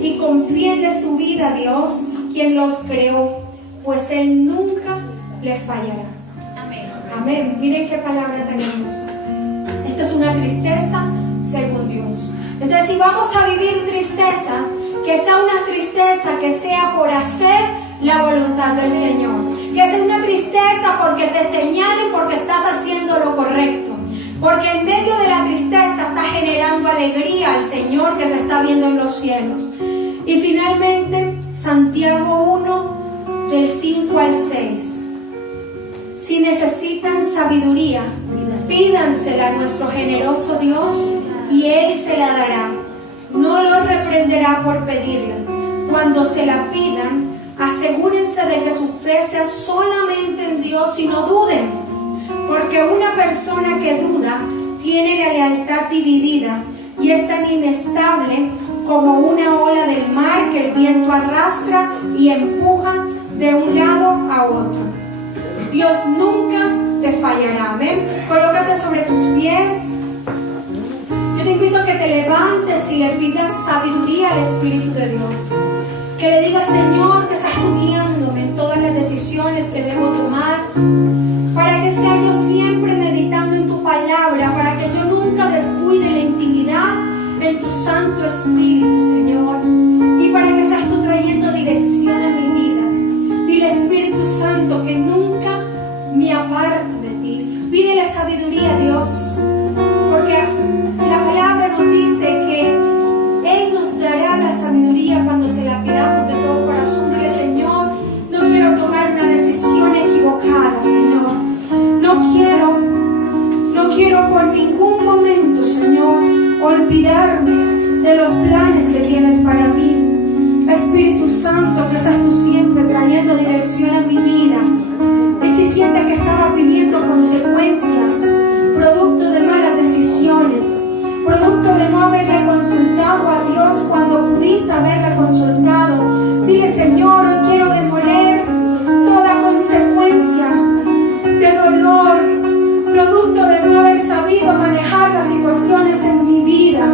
y confíen de su vida a Dios, quien los creó, pues Él nunca les fallará. Amén. Miren qué palabra tan hermosa. Esta es una tristeza según Dios. Entonces, si vamos a vivir tristezas, que sea una tristeza que sea por hacer la voluntad del Señor. Que sea una tristeza porque te señalen porque estás haciendo lo correcto. Porque en medio de la tristeza está generando alegría al Señor que te está viendo en los cielos. Y finalmente, Santiago 1, del 5 al 6. Si necesitan sabiduría, pídansela a nuestro generoso Dios y Él se la dará. No los reprenderá por pedirla. Cuando se la pidan, asegúrense de que su fe sea solamente en Dios y no duden. Porque una persona que duda tiene la lealtad dividida y es tan inestable como una ola del mar que el viento arrastra y empuja de un lado a otro. Dios nunca te fallará. Amén. Colócate sobre tus pies. Yo te invito a que te levantes y le pidas sabiduría al Espíritu de Dios. Que le digas: Señor, que seas tú guiándome en todas las decisiones que debo tomar, para que sea yo siempre meditando en tu palabra, para que yo nunca descuide la intimidad en tu Santo Espíritu, Señor, y para que seas tú trayendo dirección a mi vida. Dile, Espíritu Santo, que nunca de los planes que tienes para mí. Espíritu Santo, que seas tú siempre trayendo dirección a mi vida. Y si sientes que estaba viviendo consecuencias, producto de malas decisiones, producto de no haberle consultado a Dios cuando pudiste haberle consultado, dile: Señor, hoy quiero demoler toda consecuencia de dolor, producto de no haber sabido manejar las situaciones en mi vida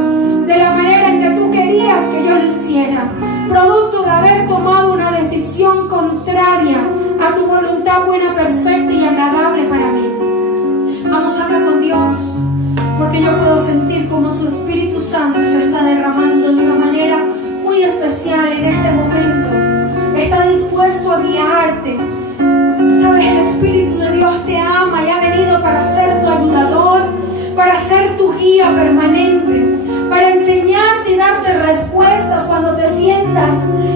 de la manera en que tú querías que yo lo hiciera, producto de haber tomado una decisión contraria a tu voluntad buena, perfecta y agradable para mí. Vamos a hablar con Dios, porque yo puedo sentir como su Espíritu Santo se está derramando de una manera muy especial en este momento. Está dispuesto a guiarte. Sabes, el Espíritu de Dios te ama y ha venido para ser tu ayudador, para ser tu guía permanente, para enseñarte y darte respuestas cuando te sientas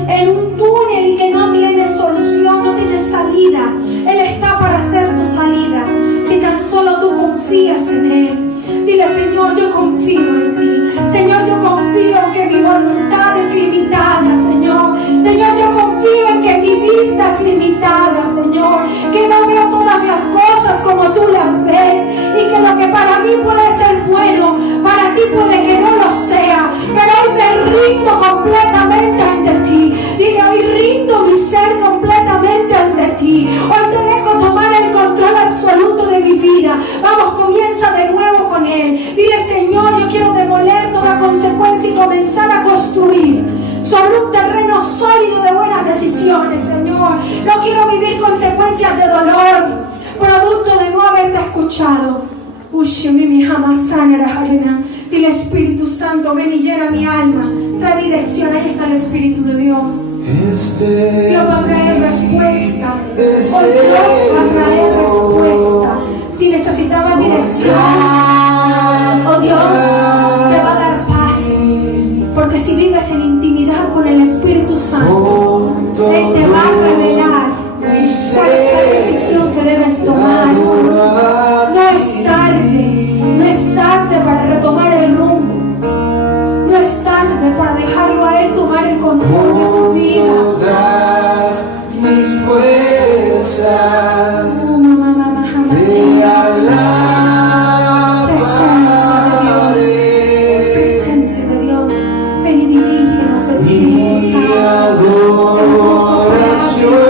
en un túnel y que no tienes solución, no tienes salida. Él está para ser tu salida, si tan solo tú confías en Él. Dile: Señor, yo confío en ti. Señor, yo confío en que mi voluntad es limitada, Señor. Señor, yo confío en que mi vista es limitada, Señor. Que no veo todas las cosas como tú las ves. Y que lo que para mí puede ser bueno, para ti puede que no lo sea. Pero hoy me rindo completamente ante ti. Dile: hoy rindo mi ser completamente ante ti. Hoy te dejo tomar el control absoluto de mi vida. Vamos, comienza de nuevo con Él. Dile: Señor, yo quiero demoler toda consecuencia y comenzar a construir sobre un terreno sólido de buenas decisiones, Señor. No quiero vivir consecuencias de dolor, producto de no haberte escuchado. Dile: Espíritu Santo, ven y llena mi alma. Trae dirección. Ahí está el Espíritu de Dios. Dios va a traer respuesta. Hoy Dios va a traer respuesta. Si necesitabas dirección, oh Dios te va a dar paz. Porque si vives en intimidad con el Espíritu Santo, Él te va a revelar cuál es la decisión que debes tomar. No es tarde para retomar el rumbo. No es tarde para dejarlo a Él tomar el control de tu vida. Todas mis fuerzas te alabaré. Presencia de Dios, ven y dirígenos, Espíritu Santo. Mi adoración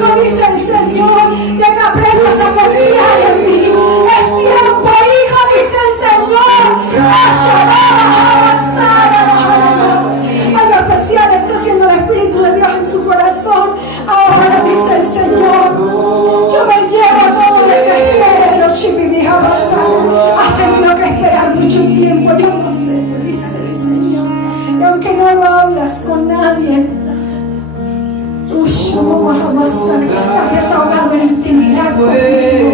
hijo, dice el Señor, de que aprendas a confiar en mí. Es tiempo, hijo, dice el Señor. Algo especial está haciendo el Espíritu de Dios en su corazón. Ahora dice el Señor, yo me llevo todo desespero, Chimimija Basara. Has tenido que esperar mucho tiempo, yo no sé, dice el Señor. Y aunque no lo hablas con nadie, estás desahogado en intimidad conmigo.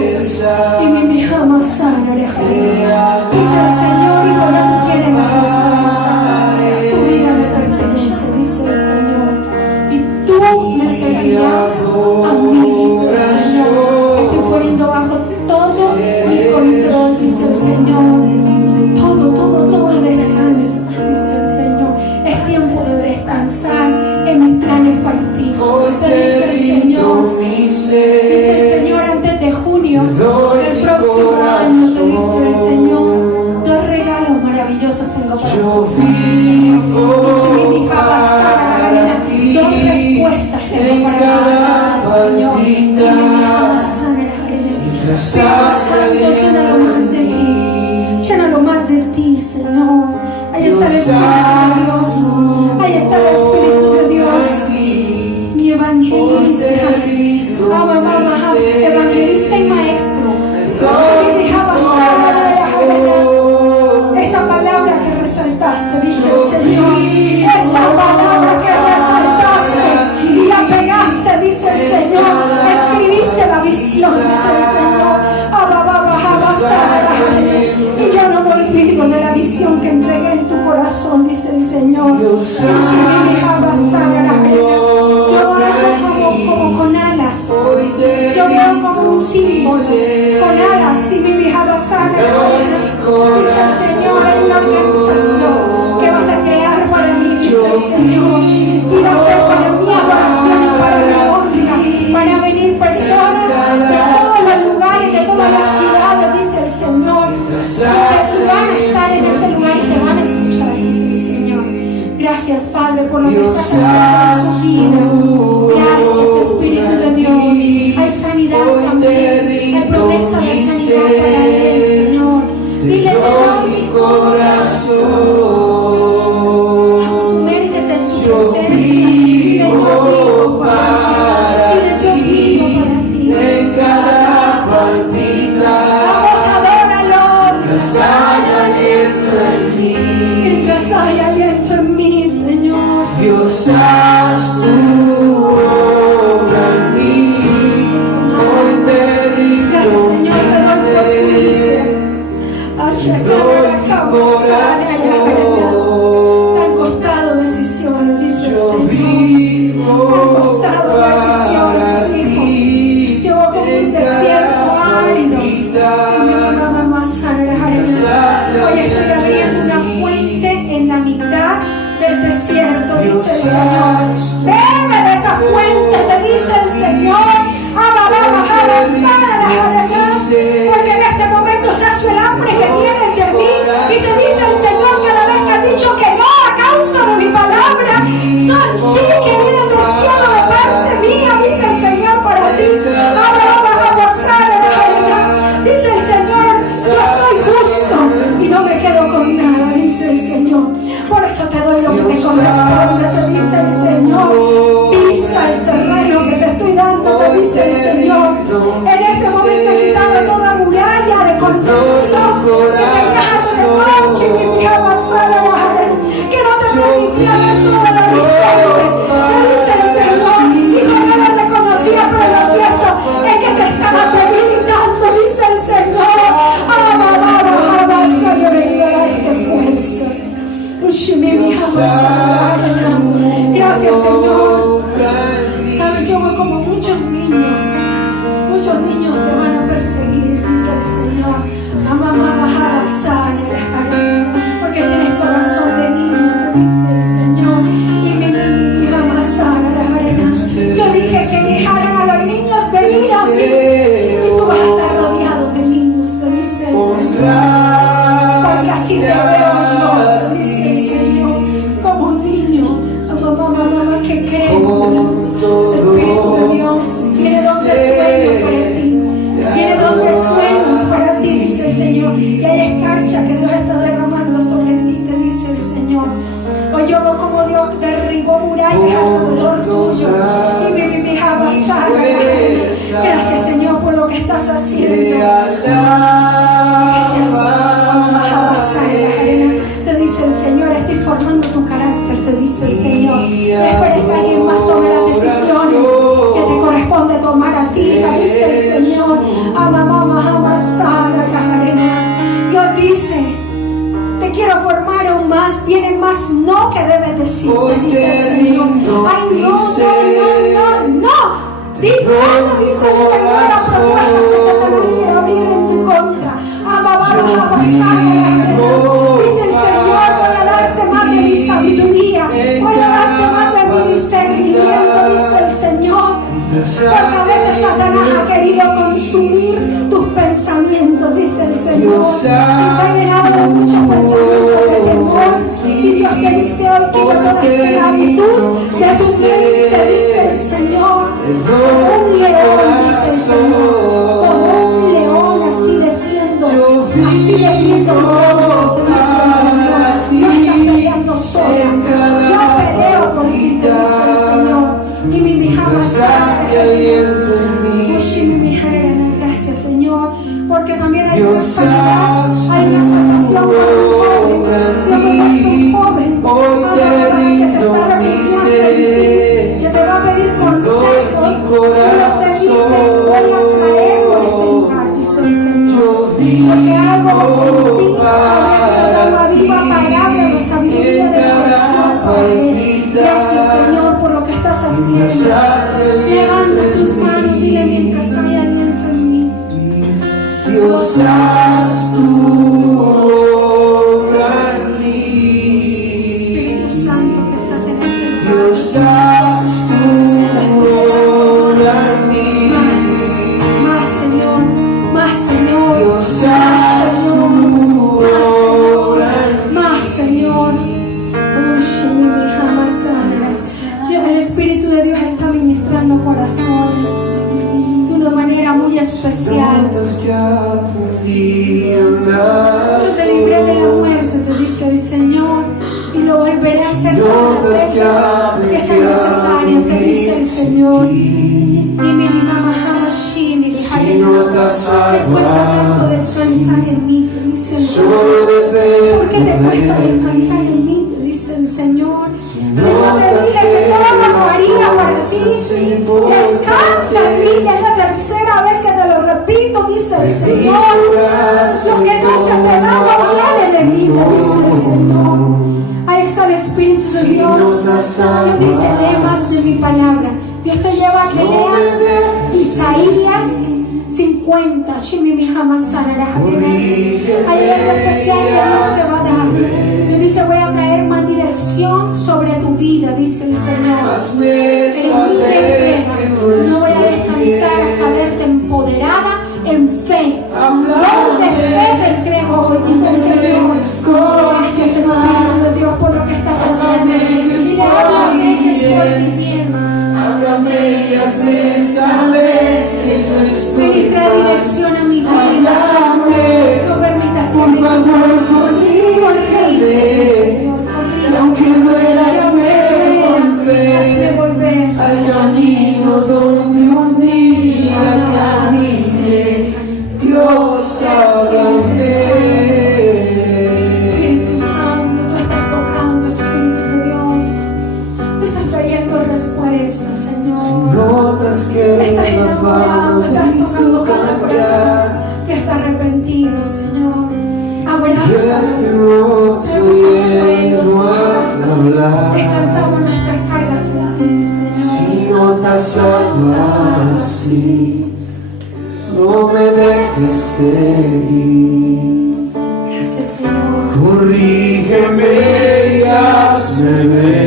Y mi hija Masana, dice el Señor, hijo, ya tú tienes la respuesta. Tu vida me pertenece, dice el Señor. Y tú me seguirás a mí, dice el Señor. Estoy poniendo bajo todo mi control, dice el Señor. Todo descansa, dice el Señor. Es tiempo de descansar en mis planes para ti. Te dice el Señor. Dice el Señor, antes de junio del próximo año, te dice el Señor, 2 regalos maravillosos tengo para ti. Dos respuestas tengo para ti, dice el Señor. Espíritu Santo, llénalo más de ti. Llénalo más de ti, Señor. Ahí está el Espíritu de Dios. Ahí está el Espíritu de Dios. Mi evangelista. Evangelista y maestro. Esa palabra que resaltaste, dice el Señor. Esa palabra que resaltaste y la pegaste, dice el Señor. Escribiste la visión, dice el Señor. Y yo no me olvido de la visión que entregué en tu corazón, dice el Señor. Yo veo como con alas. Yo veo como un símbolo con alas. Y mi hija Basana, dice el Señor, hay una organización que vas a crear para mí, dice el Señor. Y va a ser para mi adoración y para mi honra. Van a venir personas de todos los lugares, de todas las ciudades, dice el Señor. Dice, y van a estar en ese lugar y te van a escuchar, dice el Señor. Gracias, Padre, por lo que estás haciendo en su vida. Gracias, Espíritu de Dios. Hay sanidad también. Hay promesa de sanidad para él, Señor. Dile, te doy mi corazón. Vamos, sumérgete en su presencia. Dile, yo vivo para ti. Dile, yo vivo para ti. En cada palpita. Vamos, adóralo. Hay aliento en mí. Mientras hay aliento en mí, Señor. Dios, haz tu obra en mí. Hoy te rindo. Gracias, Señor, te doy por tu Hijo. Te han costado decisiones, dice el Señor. Te han costado decisiones, hijo. Llevo como un desierto árido. Y mi mamá más hoy estoy abriendo una fuente en la mitad del desierto, dice el Señor. Bebe de esa fuente, te dice el Señor. Porque en este momento sacio el hambre que tienes de mí. Y te dice el Señor, cada vez que has dicho que no a causa de mi palabra, son sí que vienen del cielo de parte mía, dice el Señor para ti. Dice el Señor, yo soy justo y no me quedo con nada, dice el Señor. Por eso te doy lo que te corresponde, te dice el Señor. estás haciendo. Te alabaré. Te dice el Señor, estoy formando tu carácter, te dice el Señor. No esperes que alguien más tome las decisiones que te corresponde tomar a ti, dice el Señor. Dios dice, te quiero formar aún más, vienen más no que debes decirte, dice el Señor. Ay, no. Dice el Señor las propuestas que Satanás quiere abrir en tu contra. Dice el Señor, voy a darte más de mi sabiduría, voy a darte más de mi discernimiento, dice el Señor. Porque a veces Satanás ha querido consumir tus pensamientos, dice el Señor, y te ha llenado de muchos pensamientos de temor. Y Dios te dice hoy, quita toda esclavitud de tu mente, dice el Señor. Como un león, dice el Señor, como un león, así defiendo mi causa, te dice el Señor. No estás peleando sola, yo peleo por ti, te dice el Señor. Y mi mijama gracias, Señor, porque también hay una sanidad, hay una salvación para un joven. Dios me da un joven que se está refugiando en ti, que te va a pedir consejos. Dios te dice, voy a traerlo a este lugar, dice el Señor, porque hago por ti, una viva palabra de sabiduría, de dirección para él. Gracias, Señor, por lo que estás haciendo. Levanta tus manos, dile mientras hay aliento en mí. Dios, haz tu obra en mí. Espíritu Santo que estás en este lugar. Dios, haz tu obra en mí. Más, Señor, más, Señor. Dios, haz tu obra en mí. Más, Señor. El Espíritu de Dios está ministrando corazones de una manera muy especial. Yo te libré de la muerte, te dice el Señor, y lo volveré a hacer todas las veces que sea necesario, te dice el Señor. Y mi mamá Hamashini, te cuesta tanto descansar en mí, te dice el Señor. ¿Por qué te cuesta descansar en mí? Te dice el Señor. Si no te dije que todo lo haría para ti, descansa en mí, es la tercera vez que te lo repito, dice el Señor. Lo que no se te da no viene de mí, te dice el Señor. Ahí está el Espíritu de Dios. Dios dice, lee más de mi palabra. Dios te lleva a que leas Isaías 50. Hay algo especial que Dios te va a dar. Dios dice, voy a traer más dirección sobre tu vida, dice el Señor. No voy a descansar hasta verte empoderada en fe. Don de fe te entrego hoy, dice el Señor. Gracias, Espíritu de Dios, por lo que estás haciendo. Dile, háblame que estoy viviendo. Háblame y hazme saber que yo estoy. Ministra dirección a mi vida. No permitas que me corrija, Señor, corrija. Aunque duelas hazme volver al camino donde un día caminé. Dios, háblame. Espíritu Santo, tú estás tocando, Espíritu de Dios. Tú estás trayendo respuestas, Señor. Notas que Estás enamorando, estás tocando cada corazón que está arrepentido, Señor. Abrázalo. Descansamos nuestras cargas en ti, Señor. Si notas algo así, no me dejes seguir. Gracias, Señor. Corrígeme y hazme ver.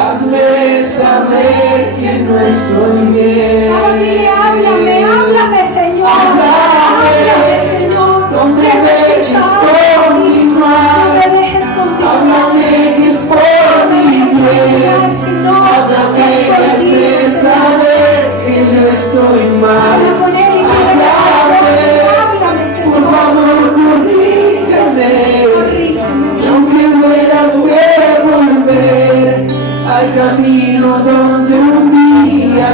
Hazme saber que no estoy bien. Háblame, Señor. Háblame, Señor. No me dejes continuar. No me dejes continuar. Háblame que es por mi bien. Háblame y hazme saber que yo estoy mal. Habla con él y háblame, Señor. Por favor, corrígeme. Y aunque duelas voy a volver al camino donde un día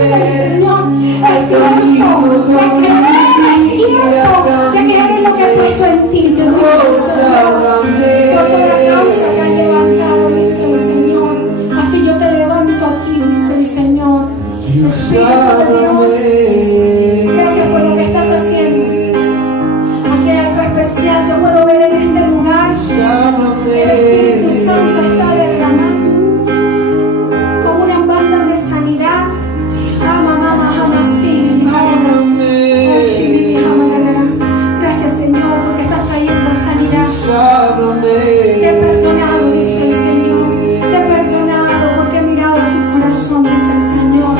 dice el Señor. Es tiempo de creer, es tiempo de creer en lo que he puesto en ti, te dice el Señor. Por toda causa que has levantado, dice el Señor. Así yo te levanto a ti, dice el Señor. Espíritu de Dios, gracias por lo que estás haciendo. Aquí hay algo especial, yo puedo ver en este lugar. El Espíritu Santo está derramando como una banda de sanidad. Gracias, Señor, porque estás trayendo sanidad. Te he perdonado, dice el Señor. Te he perdonado porque he mirado tu corazón, dice el Señor.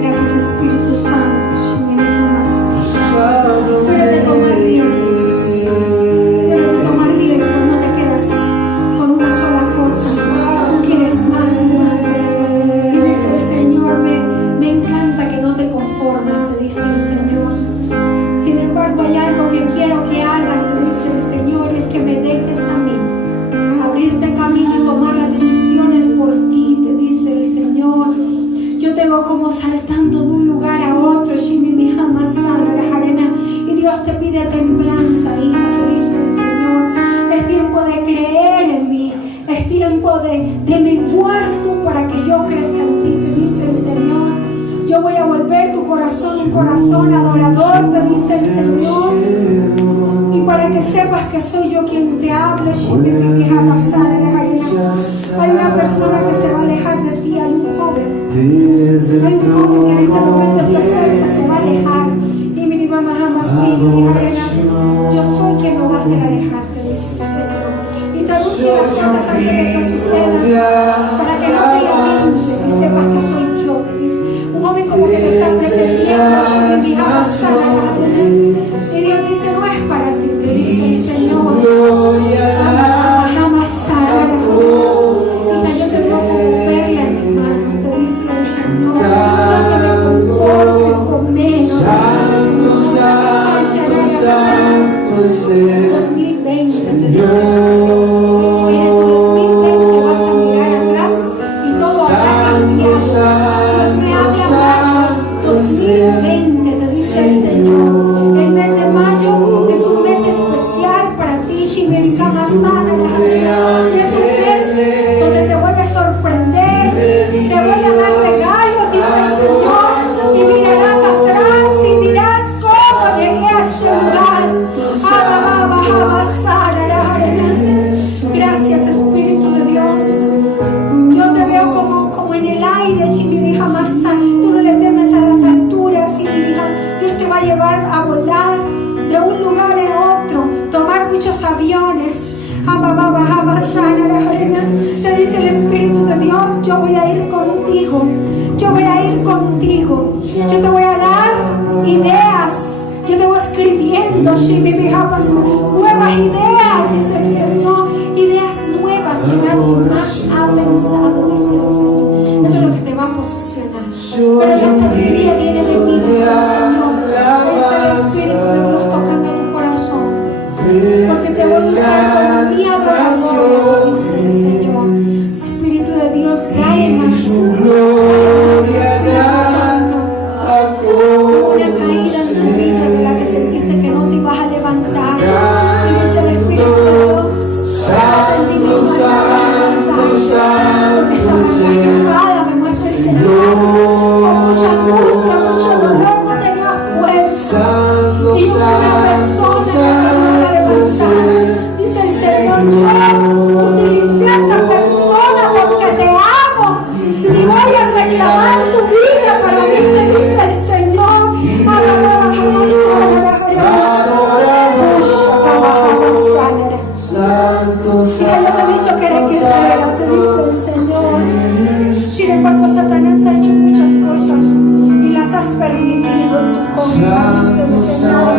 Gracias, Espíritu Santo. Tú eres de tomar riesgos. Tú eres de tomar riesgos. No te quedas con una sola cosa. Tú quieres más y más. Y dice el Señor, me encanta que no te conformes, te dice el Señor. Sin embargo, hay algo que quiero que hagas, te dice el Señor, y es que me dejes a mí abrirte camino y tomar las decisiones por ti, te dice el Señor. Yo te veo como saltando de un lugar a otro, y Dios te pide templanza, hija, te dice el Señor. Es tiempo de creer en mí, es tiempo de menguar tú para que yo crezca en ti, te dice el Señor. Yo voy a volver tu corazón un corazón adorador, te dice el Señor. Y para que sepas que soy yo quien te habla, hay una persona que se va a alejar de ti, hay un joven que en este momento está cerca, se va a alejar. Y mi mamá jamás yo soy quien no va a hacer alejarte, dice el Señor. Y te anuncio las cosas antes de que suceda, para que no te lamentes y sepas que soy yo, te dice. Un joven como que te está pretendiendo, y Dios dice, no es para ti, te dice el Señor. Yo te veo como verla en mis manos, te dice el Señor. No te me conformes con menos, Santo es el 2020, te dice el Señor. En tu 2020 vas a mirar atrás y todo habrá cambiado. Dios me habla mayo 2020, te dice el Señor. El mes de mayo es un mes especial para ti, Shimerikama Sana. Es un mes donde te voy a sorprender, te voy a dar regalos, dice el Señor. Y mirarás atrás y dirás cómo llegué a este lugar. Gracias, Espíritu de Dios. Yo te veo como en el aire, tú no le temes a las alturas, Dios te va a llevar a volar de un lugar a otro, tomar muchos aviones. Te dice el Espíritu de Dios, yo voy a ir contigo, yo voy a ir contigo, yo te voy a dar ideas, yo te voy escribiendo nuevas ideas, dice el Señor, ideas nuevas que nadie más ha pensado, dice el Señor. Eso es lo que te va a posicionar, pero la sabiduría viene de ti, dice el Señor. Ahí está el Espíritu de Dios tocando tu corazón, porque te voy a usar como mi adorador, dice el Señor. Espíritu de Dios, dale más. Una caída en tu vida de la que sentiste que no te ibas a levantar. Y dice el Espíritu de Dios, Santo, porque estás cansada, me muestra el Señor. Con mucha angustia, mucho dolor, no tenía fuerza. Y yo soy una persona que me va a levantar. Dice el Señor, yo utilicé a esa persona porque te amo. Y voy a reclamar tu vida para mí, te dice el Señor. Si Él no te ha dicho que eres guerrera, te dice el Señor. Sin embargo, Satanás ha hecho muchas cosas y las has permitido en tu contra, dice el Señor.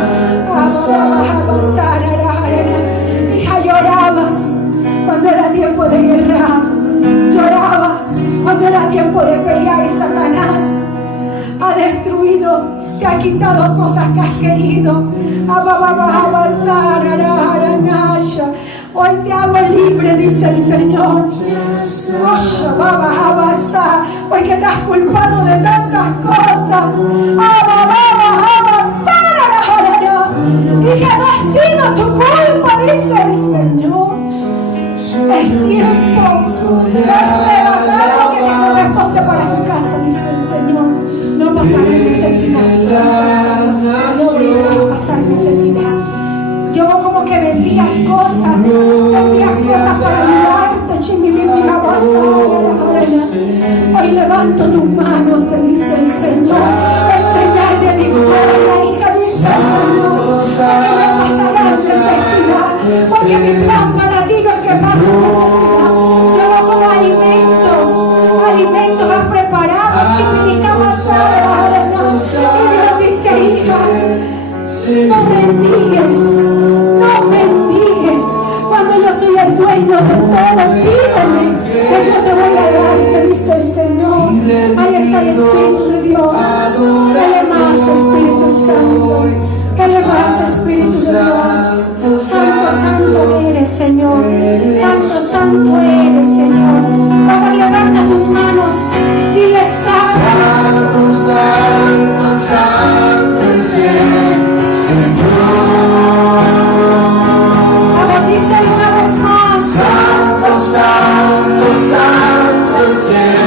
Hija, llorabas cuando era tiempo de guerra, llorabas cuando era tiempo de pelear, y Satanás ha destruido, te ha quitado cosas que has querido. Hoy te hago libre, dice el Señor. Porque te has culpado de tantas cosas. Y que no ha sido tu culpa, dice el Señor. Es tiempo de arrebatar lo que te corresponde para tu casa, dice el Señor. No pasarás necesidad. No volverás a pasar necesidad. Yo como que vendías cosas para ayudarte, hoy levanto tus manos, te dice el Señor, en señal de victoria, hija, dice el Señor, que no pasarás necesidad, porque mi plan para ti no es que pases necesidad. Yo como alimentos has preparado, y Dios dice, hija, no mendigues. Cuando yo soy el dueño de todo, pídeme, que yo te voy a dar, te dice el Señor. Ahí está el Espíritu de Dios. Dale más, Espíritu Santo. Dale más, Espíritu de Dios. Santo, santo eres, Señor. Santo, santo eres, Señor. Vamos, levanta tus manos. Dile, santo, santo, santo es el Señor. Dice una vez más, santo, santo, santo es el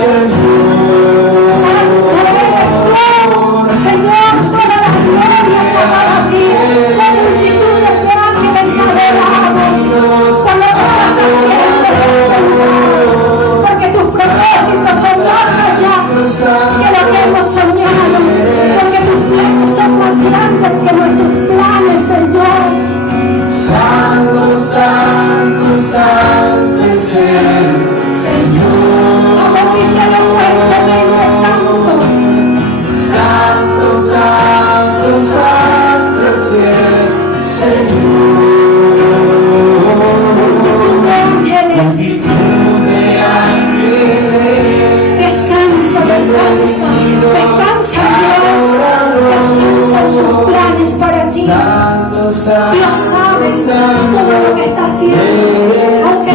Señor. Santo eres tú, Señor, toda la gloria es para ti. Con multitudes de ángeles te adoramos por lo que estás haciendo, porque tus propósitos son más allá de lo que hemos soñado, porque tus planes son más grandes que nuestros planes, Señor. Santo, santo, santo es el Señor. Vamos, díselo fuertemente, santo. Santo, santo, santo es el Señor. Multitud de ángeles. Descansa, descansa, descansa Dios. Descansa en sus planes para ti. Dios sabe todo lo que está haciendo, aunque